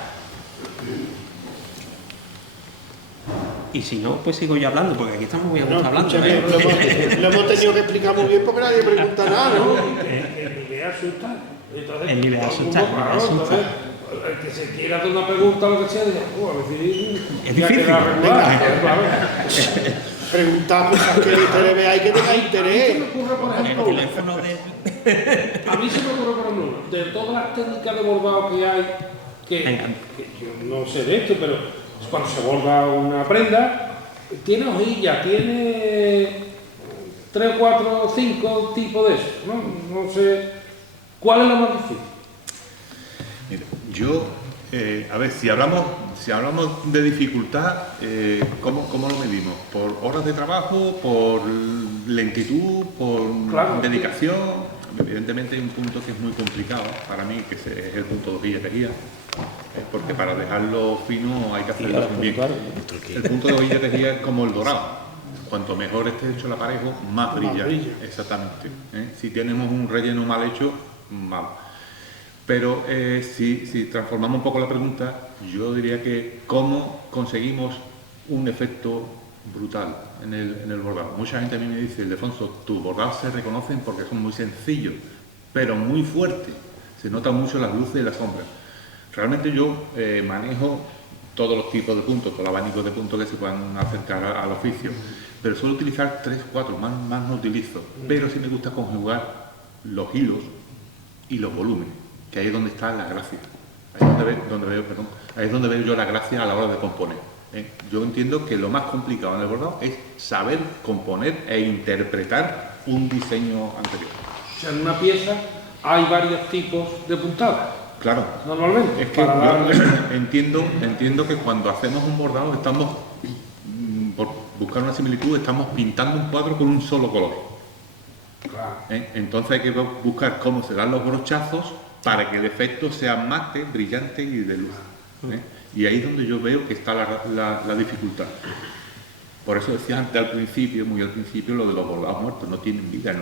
Y si no, pues sigo yo hablando, porque aquí estamos muy a gusto hablando. Escúchame, lo hemos tenido que explicar muy bien porque nadie pregunta nada, ¿no? El nivel asusta. Entonces, El nivel todo asusta, mundo, el nivel claro, asusta. entonces, el que se quiera hacer una pregunta o lo que sea, dice, a ver si Es ya difícil. queda regular, Venga. claro. Preguntamos a que te le veáis que tenga interés. Me ocurre, por El ejemplo, teléfono de... a mí se me ocurre, por ejemplo, de todas las técnicas de bordado que hay, Venga. que yo no sé de esto, pero cuando se borda una prenda, tiene hojillas, tiene 3, 4, 5 tipos de esos, ¿no? No sé, ¿cuál es la más difícil? Mira, yo, a ver, si hablamos de dificultad, ¿cómo lo medimos? ¿Por horas de trabajo? ¿Por lentitud? ¿Por Claro, dedicación? Evidentemente hay un punto que es muy complicado para mí, que es el punto de hojilla tejida, porque para dejarlo fino hay que hacerlo bien. El punto de hojilla tejida es como el dorado. Cuanto mejor esté hecho el aparejo, más brilla. Exactamente. Si tenemos un relleno mal hecho, mal. Pero si transformamos un poco la pregunta, yo diría que cómo conseguimos un efecto brutal en el bordado. Mucha gente a mí me dice, Ildefonso, tus bordados se reconocen porque son muy sencillos, pero muy fuertes. Se notan mucho las luces y las sombras. Realmente yo manejo todos los tipos de puntos, todo el abanico de puntos que se puedan acercar al oficio, pero suelo utilizar 3, 4, más no utilizo. Pero sí me gusta conjugar los hilos y los volúmenes, que ahí es donde está la gracia. Ahí es donde veo yo la gracia a la hora de componer. Yo entiendo que lo más complicado en el bordado es saber componer e interpretar un diseño anterior. O sea, en una pieza hay varios tipos de puntadas, Claro, normalmente. es que para darle- yo entiendo que cuando hacemos un bordado estamos, por buscar una similitud, estamos pintando un cuadro con un solo color. Claro. Entonces hay que buscar cómo se dan los brochazos para que el efecto sea mate, brillante y de luz. Y ahí es donde yo veo que está la dificultad. Por eso decía antes al principio, muy al principio, lo de los bordados muertos, no tienen vida,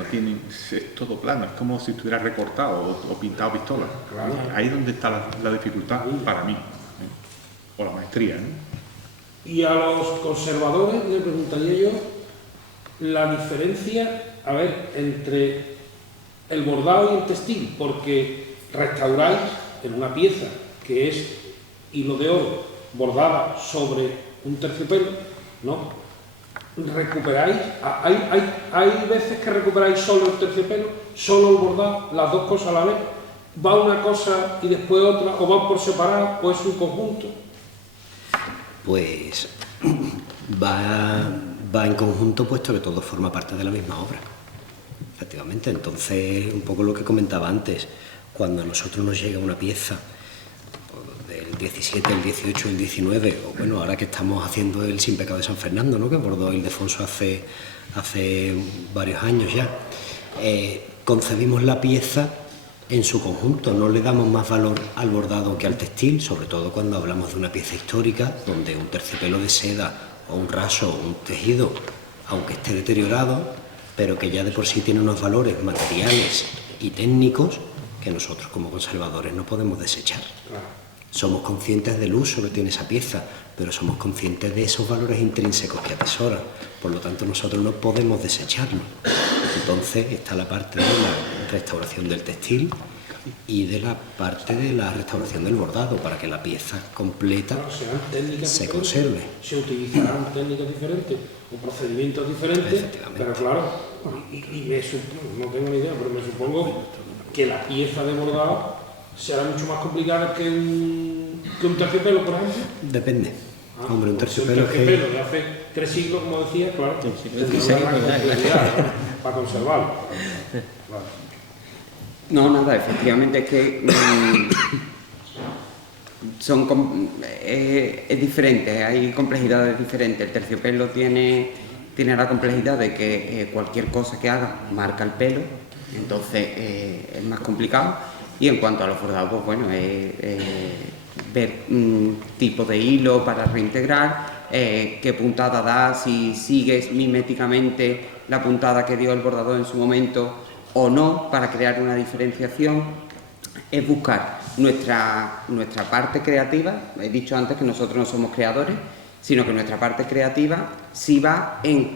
es todo plano, es como si estuviera recortado o pintado a pistola. Claro. Ahí es donde está la dificultad para mí, o la maestría. Y a los conservadores le preguntaría yo la diferencia, a ver, entre el bordado y el textil, porque restauráis en una pieza que es hilo de oro bordada sobre un terciopelo, ¿no? Recuperáis, hay veces que recuperáis solo el terciopelo, solo el bordado, las dos cosas a la vez, va una cosa y después otra, o van por separado, o es un conjunto. Pues va en conjunto, puesto que todo forma parte de la misma obra. Efectivamente, entonces, un poco lo que comentaba antes, cuando a nosotros nos llega una pieza del 17, el 18, el 19, o bueno, ahora que estamos haciendo el Sin Pecado de San Fernando, ¿no?, que bordó Ildefonso hace varios años ya, concebimos la pieza en su conjunto, no le damos más valor al bordado que al textil, sobre todo cuando hablamos de una pieza histórica, donde un terciopelo de seda o un raso o un tejido, aunque esté deteriorado, pero que ya de por sí tiene unos valores materiales y técnicos que nosotros como conservadores no podemos desechar. Somos conscientes del uso que tiene esa pieza, pero somos conscientes de esos valores intrínsecos que atesora. Por lo tanto, nosotros no podemos desecharlo. Entonces está la parte de la restauración del textil y de la parte de la restauración del bordado, para que la pieza completa Serán técnicas se diferentes, conserve. se utilizarán técnicas diferentes o procedimientos diferentes, Efectivamente. pero claro, no tengo ni idea, pero me supongo que la pieza de bordado será mucho más complicada que un terciopelo, por ejemplo. Depende. Hombre, un Pues terciopelo un que... terciopelo de hace 3 siglos, como decía, claro, tendrá una complejidad, ¿no? Para conservarlo. No, nada, efectivamente es que es diferente, hay complejidades diferentes. El terciopelo tiene la complejidad de que cualquier cosa que haga marca el pelo, entonces es más complicado. Y en cuanto a los bordados, pues bueno, ver tipo de hilo para reintegrar, qué puntada da, si sigues miméticamente la puntada que dio el bordador en su momento o no, para crear una diferenciación. Es buscar nuestra parte creativa. He dicho antes que nosotros no somos creadores, sino que nuestra parte creativa sí va en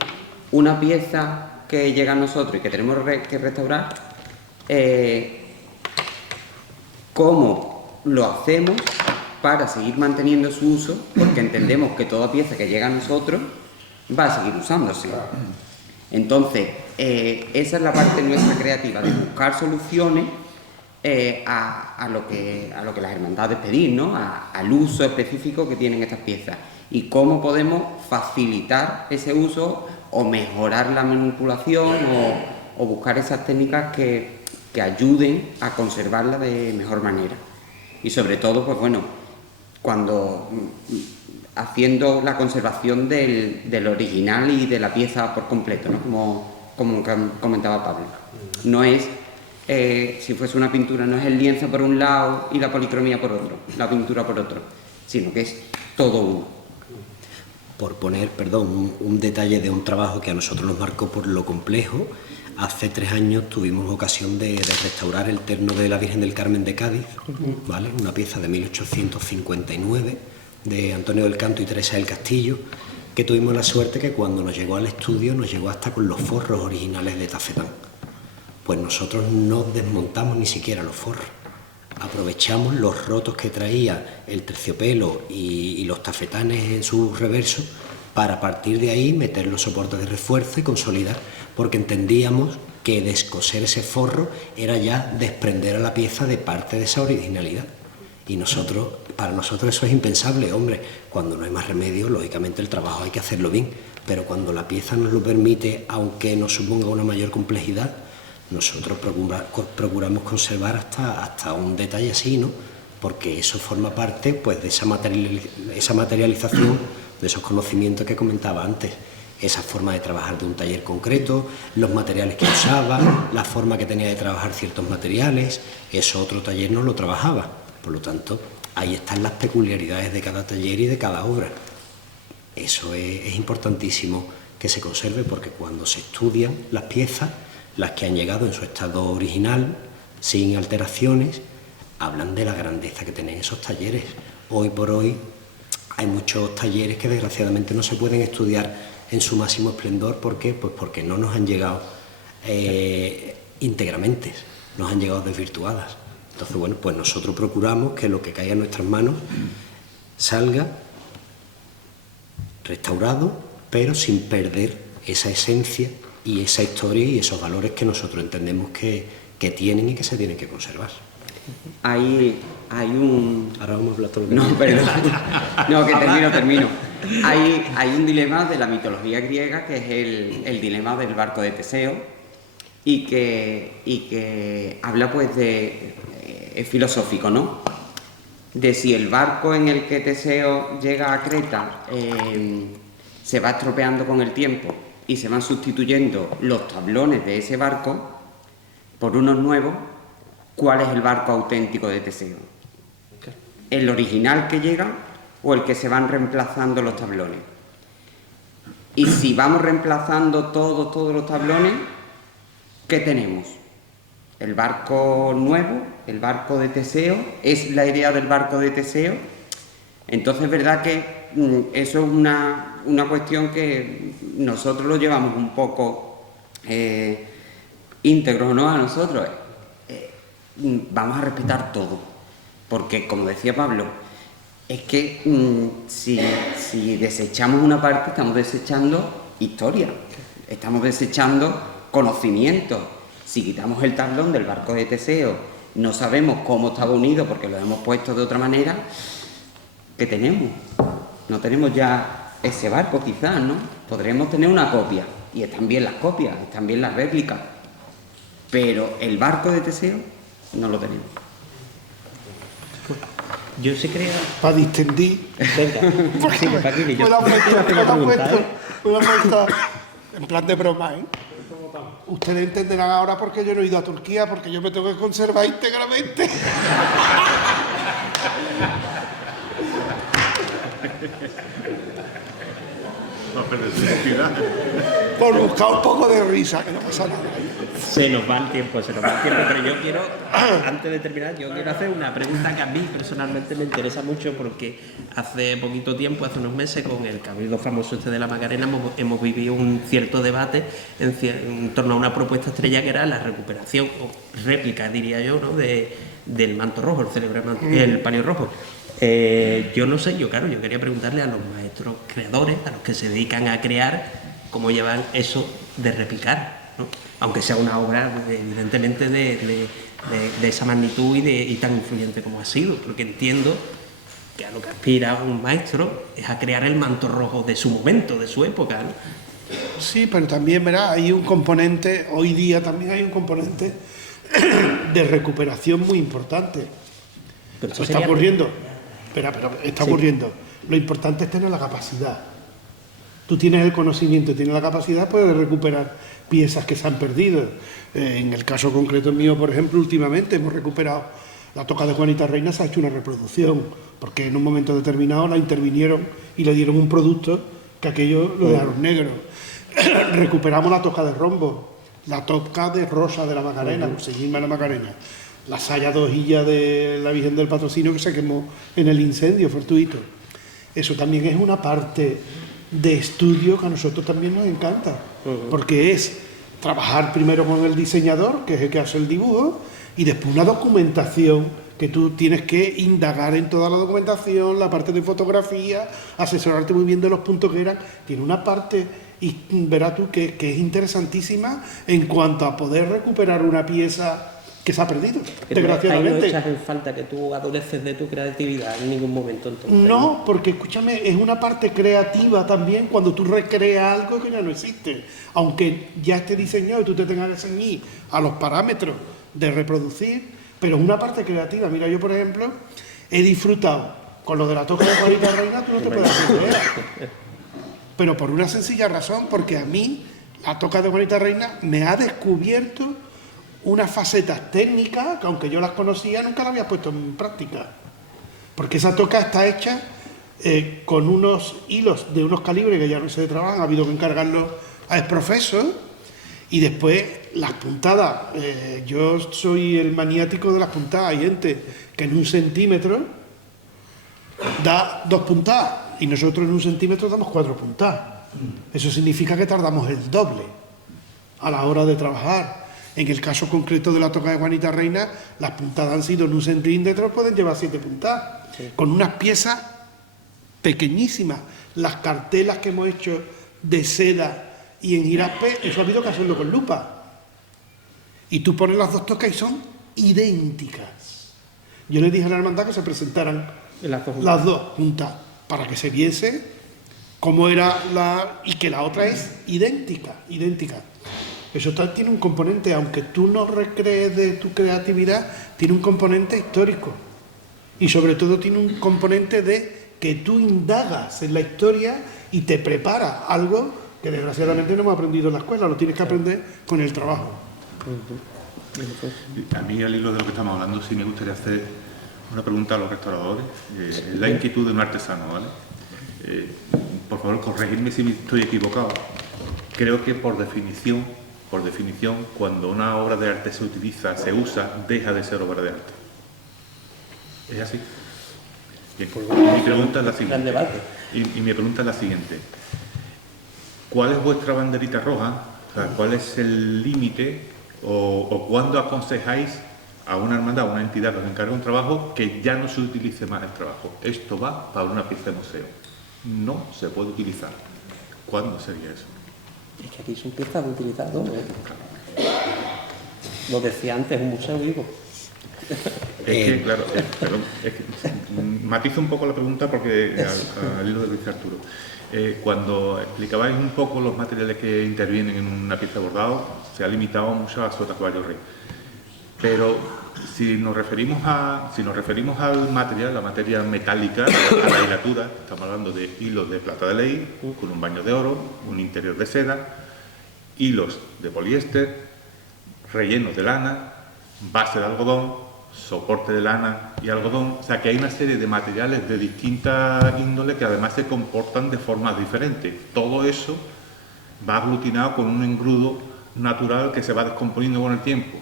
una pieza que llega a nosotros y que tenemos que restaurar, cómo lo hacemos para seguir manteniendo su uso, porque entendemos que toda pieza que llega a nosotros va a seguir usándose. Entonces, esa es la parte nuestra creativa, de buscar soluciones a lo que las hermandades pedís, ¿no? Al uso específico que tienen estas piezas y cómo podemos facilitar ese uso o mejorar la manipulación o buscar esas técnicas que ayuden a conservarla de mejor manera. Y sobre todo, pues bueno, cuando haciendo la conservación del original y de la pieza por completo, ¿no? Como comentaba Pablo. No es, si fuese una pintura, no es el lienzo por un lado y la policromía por otro, la pintura por otro, sino que es todo uno. Por poner, perdón, un detalle de un trabajo que a nosotros nos marcó por lo complejo, hace 3 años tuvimos ocasión de restaurar el terno de la Virgen del Carmen de Cádiz, ¿vale? Una pieza de 1859 de Antonio del Canto y Teresa del Castillo, que tuvimos la suerte que cuando nos llegó al estudio nos llegó hasta con los forros originales de tafetán. Pues nosotros no desmontamos ni siquiera los forros. Aprovechamos los rotos que traía el terciopelo y los tafetanes en su reverso para, a partir de ahí, meter los soportes de refuerzo y consolidar, porque entendíamos que descoser ese forro era ya desprender a la pieza de parte de esa originalidad. Y para nosotros eso es impensable. Hombre, cuando no hay más remedio, lógicamente el trabajo hay que hacerlo bien, pero cuando la pieza nos lo permite, aunque nos suponga una mayor complejidad, nosotros procuramos conservar hasta un detalle así, ¿no? Porque eso forma parte, pues, de esa materialización, de esos conocimientos que comentaba antes, esa forma de trabajar de un taller concreto, los materiales que usaba, la forma que tenía de trabajar ciertos materiales. Eso otro taller no lo trabajaba. Por lo tanto, ahí están las peculiaridades de cada taller y de cada obra. Eso es importantísimo que se conserve, porque cuando se estudian las piezas, las que han llegado en su estado original, sin alteraciones, hablan de la grandeza que tienen esos talleres. Hoy por hoy hay muchos talleres que desgraciadamente no se pueden estudiar en su máximo esplendor. ¿Por qué? Pues porque no nos han llegado íntegramente, nos han llegado desvirtuadas. Entonces, bueno, pues nosotros procuramos que lo que caiga en nuestras manos salga restaurado, pero sin perder esa esencia y esa historia y esos valores que nosotros entendemos que tienen y que se tienen que conservar. Hay un... Ahora vamos a hablar todo lo que... No, perdón. No, que termino. Hay un dilema de la mitología griega, que es el dilema del barco de Teseo, y que habla, pues, es filosófico, ¿no? De si el barco en el que Teseo llega a Creta se va estropeando con el tiempo y se van sustituyendo los tablones de ese barco por unos nuevos, ¿cuál es el barco auténtico de Teseo? ¿El original que llega o el que se van reemplazando los tablones? Y si vamos reemplazando todos los tablones, ¿qué tenemos? El barco nuevo, el barco de Teseo, es la idea del barco de Teseo. Entonces es verdad que eso es una cuestión que nosotros lo llevamos un poco íntegro, ¿no? A nosotros. Vamos a respetar todo, porque como decía Pablo, es que si desechamos una parte, estamos desechando historia, estamos desechando conocimiento. Si quitamos el tablón del barco de Teseo, no sabemos cómo estaba unido porque lo hemos puesto de otra manera, ¿qué tenemos? No tenemos ya ese barco quizás, ¿no? Podremos tener una copia, y están bien las copias, están bien las réplicas, pero el barco de Teseo no lo tenemos. Yo sí creo... Para distender. Venga, sí, Paquini, yo Me lo ha preguntar, puesto en plan de broma, ¿eh? Ustedes entenderán ahora por qué yo no he ido a Turquía, porque yo me tengo que conservar íntegramente. No perder su identidad. Por buscar un poco de risa, que no pasa nada. Se nos va el tiempo, pero yo quiero, antes de terminar, yo quiero hacer una pregunta que a mí personalmente me interesa mucho, porque hace poquito tiempo, hace unos meses, con el cabildo famoso de la Macarena, hemos vivido un cierto debate en torno a una propuesta estrella que era la recuperación, o réplica, diría yo, ¿no? del manto rojo, el célebre el palio rojo. Yo no sé, yo quería preguntarle a los maestros creadores, a los que se dedican a crear, cómo llevan eso de replicar, ¿no? Aunque sea una obra evidentemente de esa magnitud y tan influyente como ha sido, porque entiendo que a lo que aspira un maestro es a crear el manto rojo de su momento, de su época, ¿no? Sí, pero también, verá, hay un componente, hoy día también hay un componente de recuperación muy importante. Pero eso Está sería... ocurriendo. Pero está Sí. ocurriendo. Lo importante es tener la capacidad. Tú tienes el conocimiento, tienes la capacidad pues, de recuperar piezas que se han perdido. En el caso concreto mío, por ejemplo, últimamente hemos recuperado la toca de Juanita Reina, se ha hecho una reproducción, porque en un momento determinado la intervinieron y le dieron un producto que aquello lo dejaron negro. Recuperamos la toca de Rombo, la toca de Rosa de la Macarena, Seguirme la Macarena, la saya de hojilla de la Virgen del Patrocinio que se quemó en el incendio fortuito. Eso también es una parte de estudio que a nosotros también nos encanta, porque es trabajar primero con el diseñador, que es el que hace el dibujo, y después una documentación que tú tienes que indagar en toda la documentación, la parte de fotografía, asesorarte muy bien de los puntos que eran. Tiene una parte, y verás tú, que es interesantísima en cuanto a poder recuperar una pieza que se ha perdido, desgraciadamente. Ahí no echas en falta que tú adoleces de tu creatividad en ningún momento, entonces. No, porque escúchame, es una parte creativa también cuando tú recreas algo que ya no existe. Aunque ya esté diseñado y tú te tengas que ceñir a los parámetros de reproducir, pero es una parte creativa. Mira, yo por ejemplo he disfrutado con lo de la toca de Juanita Reina, tú no te puedes hacer idea. Pero por una sencilla razón, porque a mí la toca de Juanita Reina me ha descubierto unas facetas técnicas que aunque yo las conocía nunca las había puesto en práctica, porque esa toca está hecha con unos hilos de unos calibres que ya no se trabajan, ha habido que encargarlos a exprofesos, y después las puntadas, yo soy el maniático de las puntadas. Hay gente que en 1 centímetro da 2 puntadas y nosotros en 1 centímetro damos 4 puntadas. Eso significa que tardamos el doble a la hora de trabajar. En el caso concreto de la toca de Juanita Reina, las puntadas han sido en 1 centímetro, pueden llevar 7 puntadas, con unas piezas pequeñísimas. Las cartelas que hemos hecho de seda y en giraspe, eso ha habido que hacerlo con lupa. Y tú pones las dos tocas y son idénticas. Yo le dije a la hermandad que se presentaran las dos juntas para que se viese cómo era y que la otra es idéntica. Eso tiene un componente, aunque tú no recrees de tu creatividad, tiene un componente histórico. Y sobre todo tiene un componente de que tú indagas en la historia y te preparas algo que desgraciadamente no hemos aprendido en la escuela, lo tienes que aprender con el trabajo. A mí, al hilo de lo que estamos hablando, sí me gustaría hacer una pregunta a los restauradores. La inquietud de un artesano, ¿vale? por favor, corregidme si estoy equivocado. Creo que por definición, cuando una obra de arte se utiliza, se usa, deja de ser obra de arte. ¿Es así? Bien. Mi pregunta es la siguiente. Gran debate. Y mi pregunta es la siguiente. ¿Cuál es vuestra banderita roja? O sea, ¿cuál es el límite o cuándo aconsejáis a una hermandad, a una entidad que os encarga un trabajo que ya no se utilice más el trabajo? Esto va para una pieza de museo. No se puede utilizar. ¿Cuándo sería eso? Es que aquí son piezas utilizadas, ¿no? Lo decía antes, un museo vivo. Es que, claro, perdón, es que, matizo un poco la pregunta porque al hilo de Luis Arturo. Cuando explicabais un poco los materiales que intervienen en una pieza de bordado, se ha limitado mucho a sota, caballo, rey. Pero si nos referimos al material, la materia metálica, a la hilatura, estamos hablando de hilos de plata de ley, con un baño de oro, un interior de seda, hilos de poliéster, rellenos de lana, base de algodón, soporte de lana y algodón. O sea que hay una serie de materiales de distintas índoles que además se comportan de formas diferentes. Todo eso va aglutinado con un engrudo natural que se va descomponiendo con el tiempo.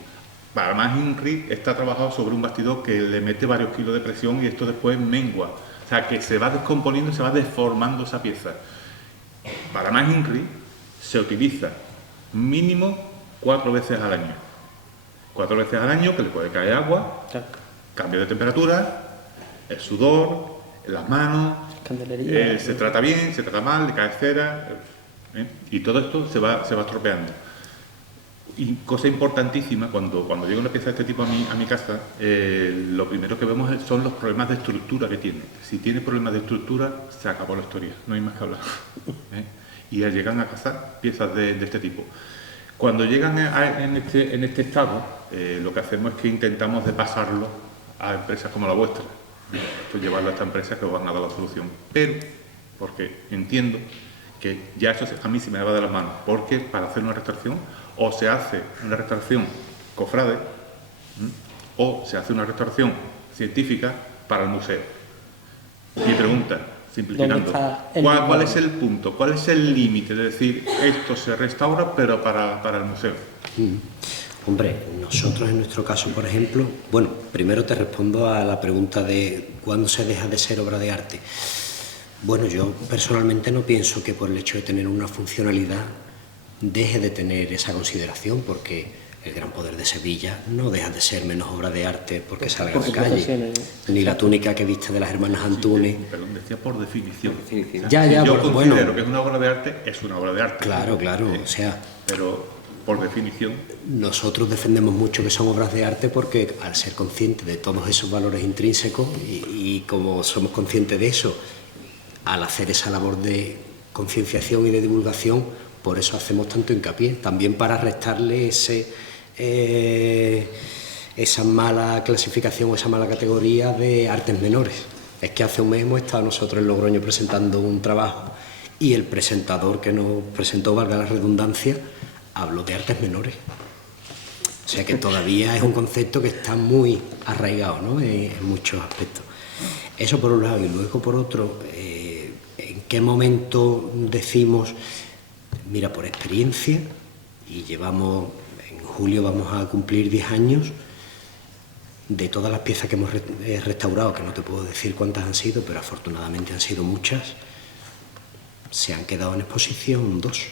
Para más INRI está trabajado sobre un bastidor que le mete varios kilos de presión y esto después mengua. O sea que se va descomponiendo, se va deformando esa pieza. Para más INRI se utiliza mínimo 4 veces al año. 4 veces al año que le puede caer agua, cambio de temperatura, el sudor, en las manos, se trata bien, se trata mal, le cae cera, y todo esto se va estropeando. Y cosa importantísima, cuando llega una pieza de este tipo a mi casa, lo primero que vemos son los problemas de estructura que tiene. Si tiene problemas de estructura, se acabó la historia, no hay más que hablar. Y ya llegan a casa piezas de este tipo. Cuando llegan en este estado, lo que hacemos es que intentamos de pasarlo a empresas como la vuestra. Pues llevarlo a estas empresas que os van a dar la solución. Pero, porque entiendo que ya eso a mí se me va de las manos, porque para hacer una restauración, o se hace una restauración cofrade, o se hace una restauración científica para el museo. Mi pregunta, simplificando, ¿cuál es el punto, cuál es el límite de decir esto se restaura pero para el museo? Hombre, nosotros en nuestro caso, por ejemplo, bueno, primero te respondo a la pregunta de ¿cuándo se deja de ser obra de arte? Bueno, yo personalmente no pienso que por el hecho de tener una funcionalidad deje de tener esa consideración, porque el Gran Poder de Sevilla no deja de ser menos obra de arte porque salga a la calle, ni la túnica que viste de las hermanas Antunes. Perdón, decía por definición. Ya, si yo considero bueno, que es una obra de arte, es una obra de arte. Claro, o sea... Pero por definición... Nosotros defendemos mucho que son obras de arte porque al ser conscientes de todos esos valores intrínsecos y como somos conscientes de eso, al hacer esa labor de concienciación y de divulgación, por eso hacemos tanto hincapié, también para restarle esa mala clasificación o esa mala categoría de artes menores. Es que hace un mes hemos estado nosotros en Logroño presentando un trabajo y el presentador que nos presentó, valga la redundancia, habló de artes menores. O sea que todavía es un concepto que está muy arraigado, ¿no? en muchos aspectos. Eso por un lado, y luego por otro, ¿en qué momento decimos, mira, por experiencia, y llevamos, en julio vamos a cumplir 10 años, de todas las piezas que hemos restaurado, que no te puedo decir cuántas han sido, pero afortunadamente han sido muchas, se han quedado en exposición 2.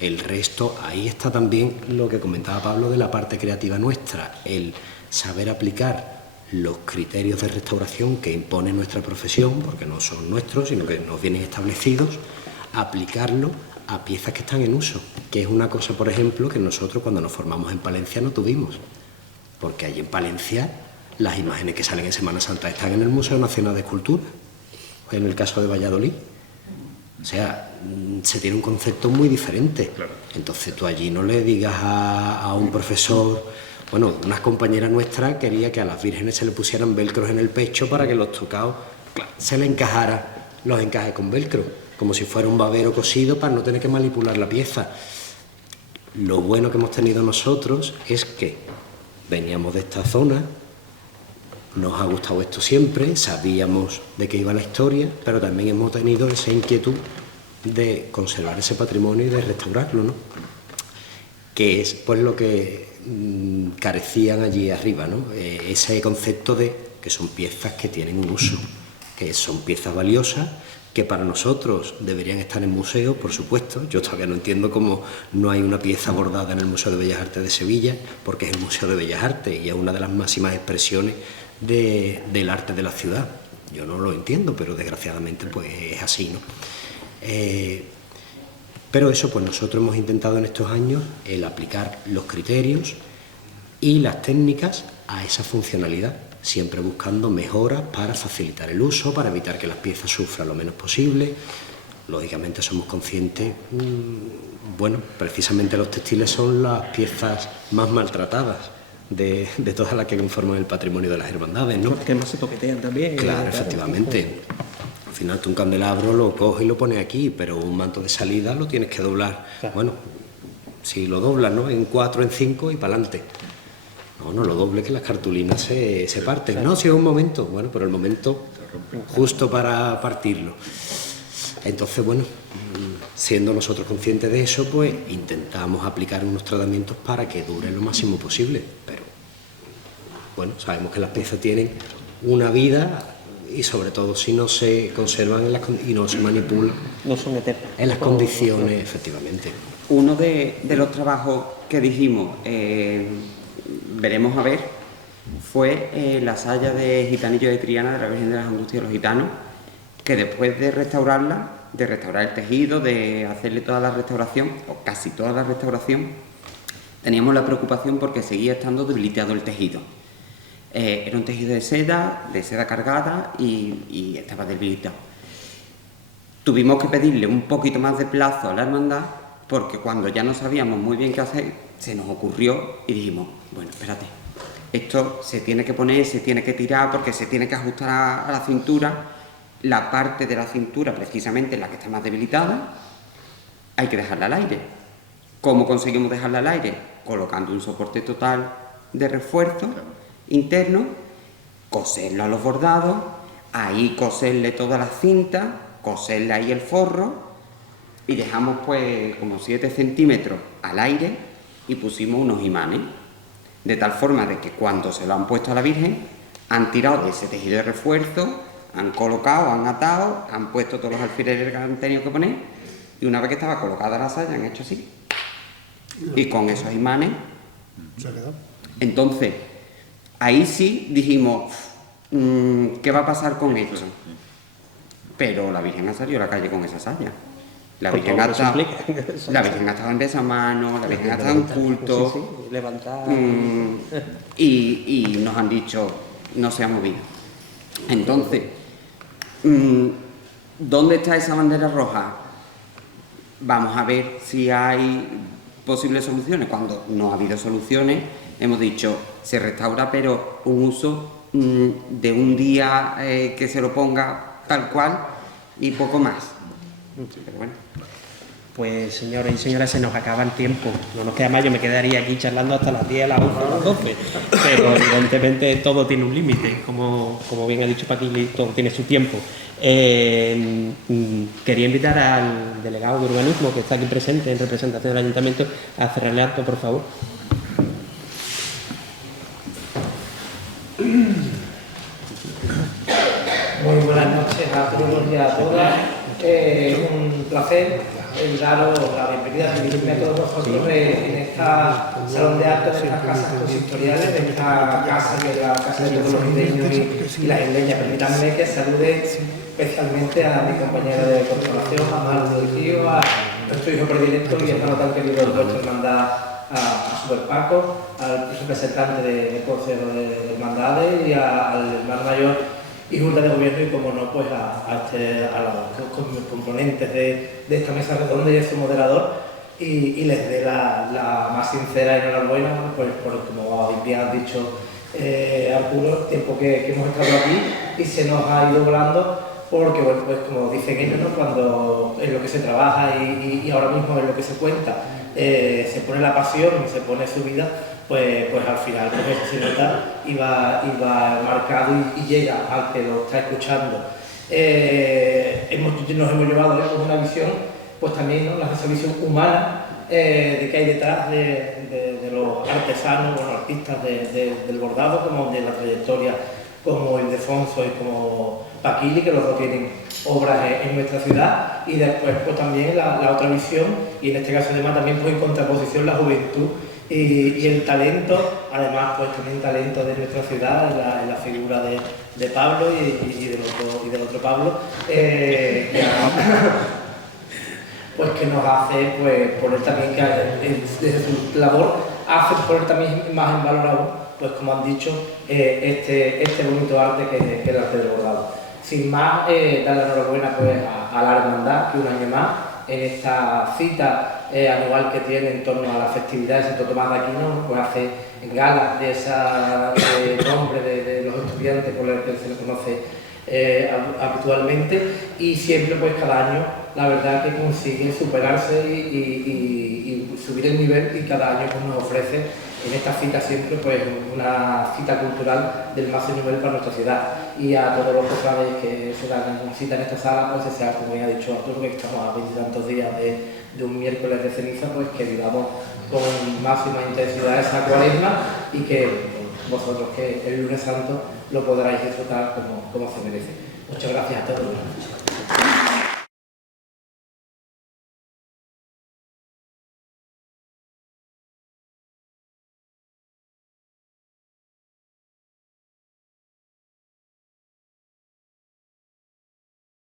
El resto, ahí está también lo que comentaba Pablo de la parte creativa nuestra, el saber aplicar los criterios de restauración que impone nuestra profesión, porque no son nuestros, sino que nos vienen establecidos, aplicarlo a piezas que están en uso, que es una cosa, por ejemplo, que nosotros cuando nos formamos en Palencia no tuvimos, porque allí en Palencia las imágenes que salen en Semana Santa están en el Museo Nacional de Escultura, o en el caso de Valladolid. O sea, se tiene un concepto muy diferente. Claro. Entonces tú allí no le digas a un profesor... Bueno, una compañera nuestra quería que a las vírgenes se le pusieran velcros en el pecho para que los tocados se le encajara los encajes con velcro, como si fuera un babero cosido para no tener que manipular la pieza. Lo bueno que hemos tenido nosotros es que veníamos de esta zona, Nos ha gustado esto siempre, sabíamos de qué iba la historia, pero también hemos tenido esa inquietud de conservar ese patrimonio y de restaurarlo, ¿no? Que es pues lo que carecían allí arriba, ¿no? Ese concepto de que son piezas que tienen un uso, que son piezas valiosas, que para nosotros deberían estar en museo, por supuesto. Yo todavía no entiendo cómo no hay una pieza bordada en el Museo de Bellas Artes de Sevilla, porque es el Museo de Bellas Artes y es una de las máximas expresiones del arte de la ciudad. Yo no lo entiendo, pero desgraciadamente pues es así, ¿no? Pero eso, pues nosotros hemos intentado en estos años el aplicar los criterios y las técnicas a esa funcionalidad, siempre buscando mejoras para facilitar el uso, para evitar que las piezas sufran lo menos posible. Lógicamente somos conscientes, bueno, precisamente los textiles son las piezas más maltratadas de todas las que conforman el patrimonio de las hermandades, ¿no? Porque más se toquetean también. Claro, efectivamente. Al final tú un candelabro lo coges y lo pones aquí, pero un manto de salida lo tienes que doblar. Claro. Bueno, si lo doblas, ¿no? En 4, en 5 y para adelante. No lo doble, que las cartulinas se parten. Claro. No, si es un momento. Bueno, pero el momento justo para partirlo. Entonces, bueno, siendo nosotros conscientes de eso, pues intentamos aplicar unos tratamientos para que duren lo máximo posible. Pero, bueno, sabemos que las piezas tienen una vida y sobre todo si no se conservan y no se manipulan No son eternas. en las condiciones, efectivamente. Uno de los trabajos que dijimos, veremos a ver, fue la saya de Gitanillo de Triana de la Virgen de las Angustias de los Gitanos, que después de restaurarla, de restaurar el tejido, de hacerle toda la restauración, o casi toda la restauración, teníamos la preocupación porque seguía estando debilitado el tejido. Era un tejido de seda cargada y estaba debilitado. Tuvimos que pedirle un poquito más de plazo a la hermandad porque cuando ya no sabíamos muy bien qué hacer, se nos ocurrió y dijimos, bueno, espérate, esto se tiene que poner, se tiene que tirar porque se tiene que ajustar a la cintura. La parte de la cintura, precisamente la que está más debilitada, hay que dejarla al aire. ¿Cómo conseguimos dejarla al aire? Colocando un soporte total de refuerzo interno, coserlo a los bordados, ahí coserle toda la cinta, coserle ahí el forro y dejamos pues como 7 centímetros al aire y pusimos unos imanes, de tal forma de que cuando se lo han puesto a la Virgen han tirado de ese tejido de refuerzo, han colocado, han atado, han puesto todos los alfileres que han tenido que poner y una vez que estaba colocada la saya han hecho así y con esos imanes Se ha quedado. entonces ahí sí dijimos, ¿qué va a pasar con esto? Pero la Virgen ha salido a la calle con esa saya. La Virgen ha estado en besamano, la Virgen ha estado en culto. Sí, levantar. Y nos han dicho, no se ha movido. Entonces, ¿dónde está esa bandera roja? Vamos a ver si hay posibles soluciones. Cuando no ha habido soluciones, hemos dicho, se restaura, pero un uso de un día que se lo ponga tal cual y poco más. Pero bueno. Pues señores y señoras, se nos acaba el tiempo. No nos queda más, yo me quedaría aquí charlando hasta las 10, las 11, las 12. Pero evidentemente todo tiene un límite, como bien ha dicho Paquili, todo tiene su tiempo. Quería invitar al delegado de urbanismo que está aquí presente en representación del ayuntamiento a cerrarle acto, por favor. Muy buenas noches a todos y a todas. Es un placer daros la bienvenida, dirigirme a todos vosotros en esta salón de actos, de estas casas consistoriales, de esta casa que es la casa de todos los isleños y las isleñas. Permítanme que salude especialmente a mi compañera de corporación, a Manuel del Río, a nuestro hijo predilecto y hermano tan querido de vuestra hermandad, a Super Paco, al representante del Consejo de Hermandades y al hermano mayor y Junta de Gobierno y, como no, pues a los componentes de esta mesa redonda y a su moderador y les dé la más sincera enhorabuena pues, por, como bien has dicho Arturo, el tiempo que hemos estado aquí y se nos ha ido volando porque, bueno, pues como dicen ellos, ¿no? Cuando es lo que se trabaja y ahora mismo es lo que se cuenta, se pone la pasión, se pone su vida, pues al final pues eso se nota y va marcado y llega al que lo está escuchando. Nos hemos llevado una visión, pues también, ¿no?, esa visión humana de que hay detrás de los artesanos, los artistas del bordado, como de la trayectoria, como Ildefonso y como Paquili, que los dos tienen obras en nuestra ciudad, y después pues también la otra visión, y en este caso además también pues en contraposición la juventud y el talento, además pues también talento de nuestra ciudad en la figura de Pablo y del otro Pablo, pues que nos hace pues poner también que desde su labor hace poner también más en valor aún, pues como han dicho, este bonito arte que es el arte del bordado. Sin más, dar la enhorabuena pues a la hermandad, que un año más en esta cita anual que tiene en torno a la festividad de Santo Tomás de Aquino, pues hace gala de ese nombre de los estudiantes por el que se le conoce habitualmente, y siempre pues cada año la verdad que consigue superarse y subir el nivel, y cada año pues nos ofrece en esta cita siempre pues una cita cultural del máximo nivel para nuestra ciudad. Y a todos los cofrades que se dan una cita en esta sala, pues sea, como ya ha dicho Arturo, que estamos a 20 y tantos días de un miércoles de ceniza, pues que vivamos con máxima intensidad esa cuaresma, y que vosotros que el lunes santo lo podráis disfrutar como se merece. Muchas gracias a todos.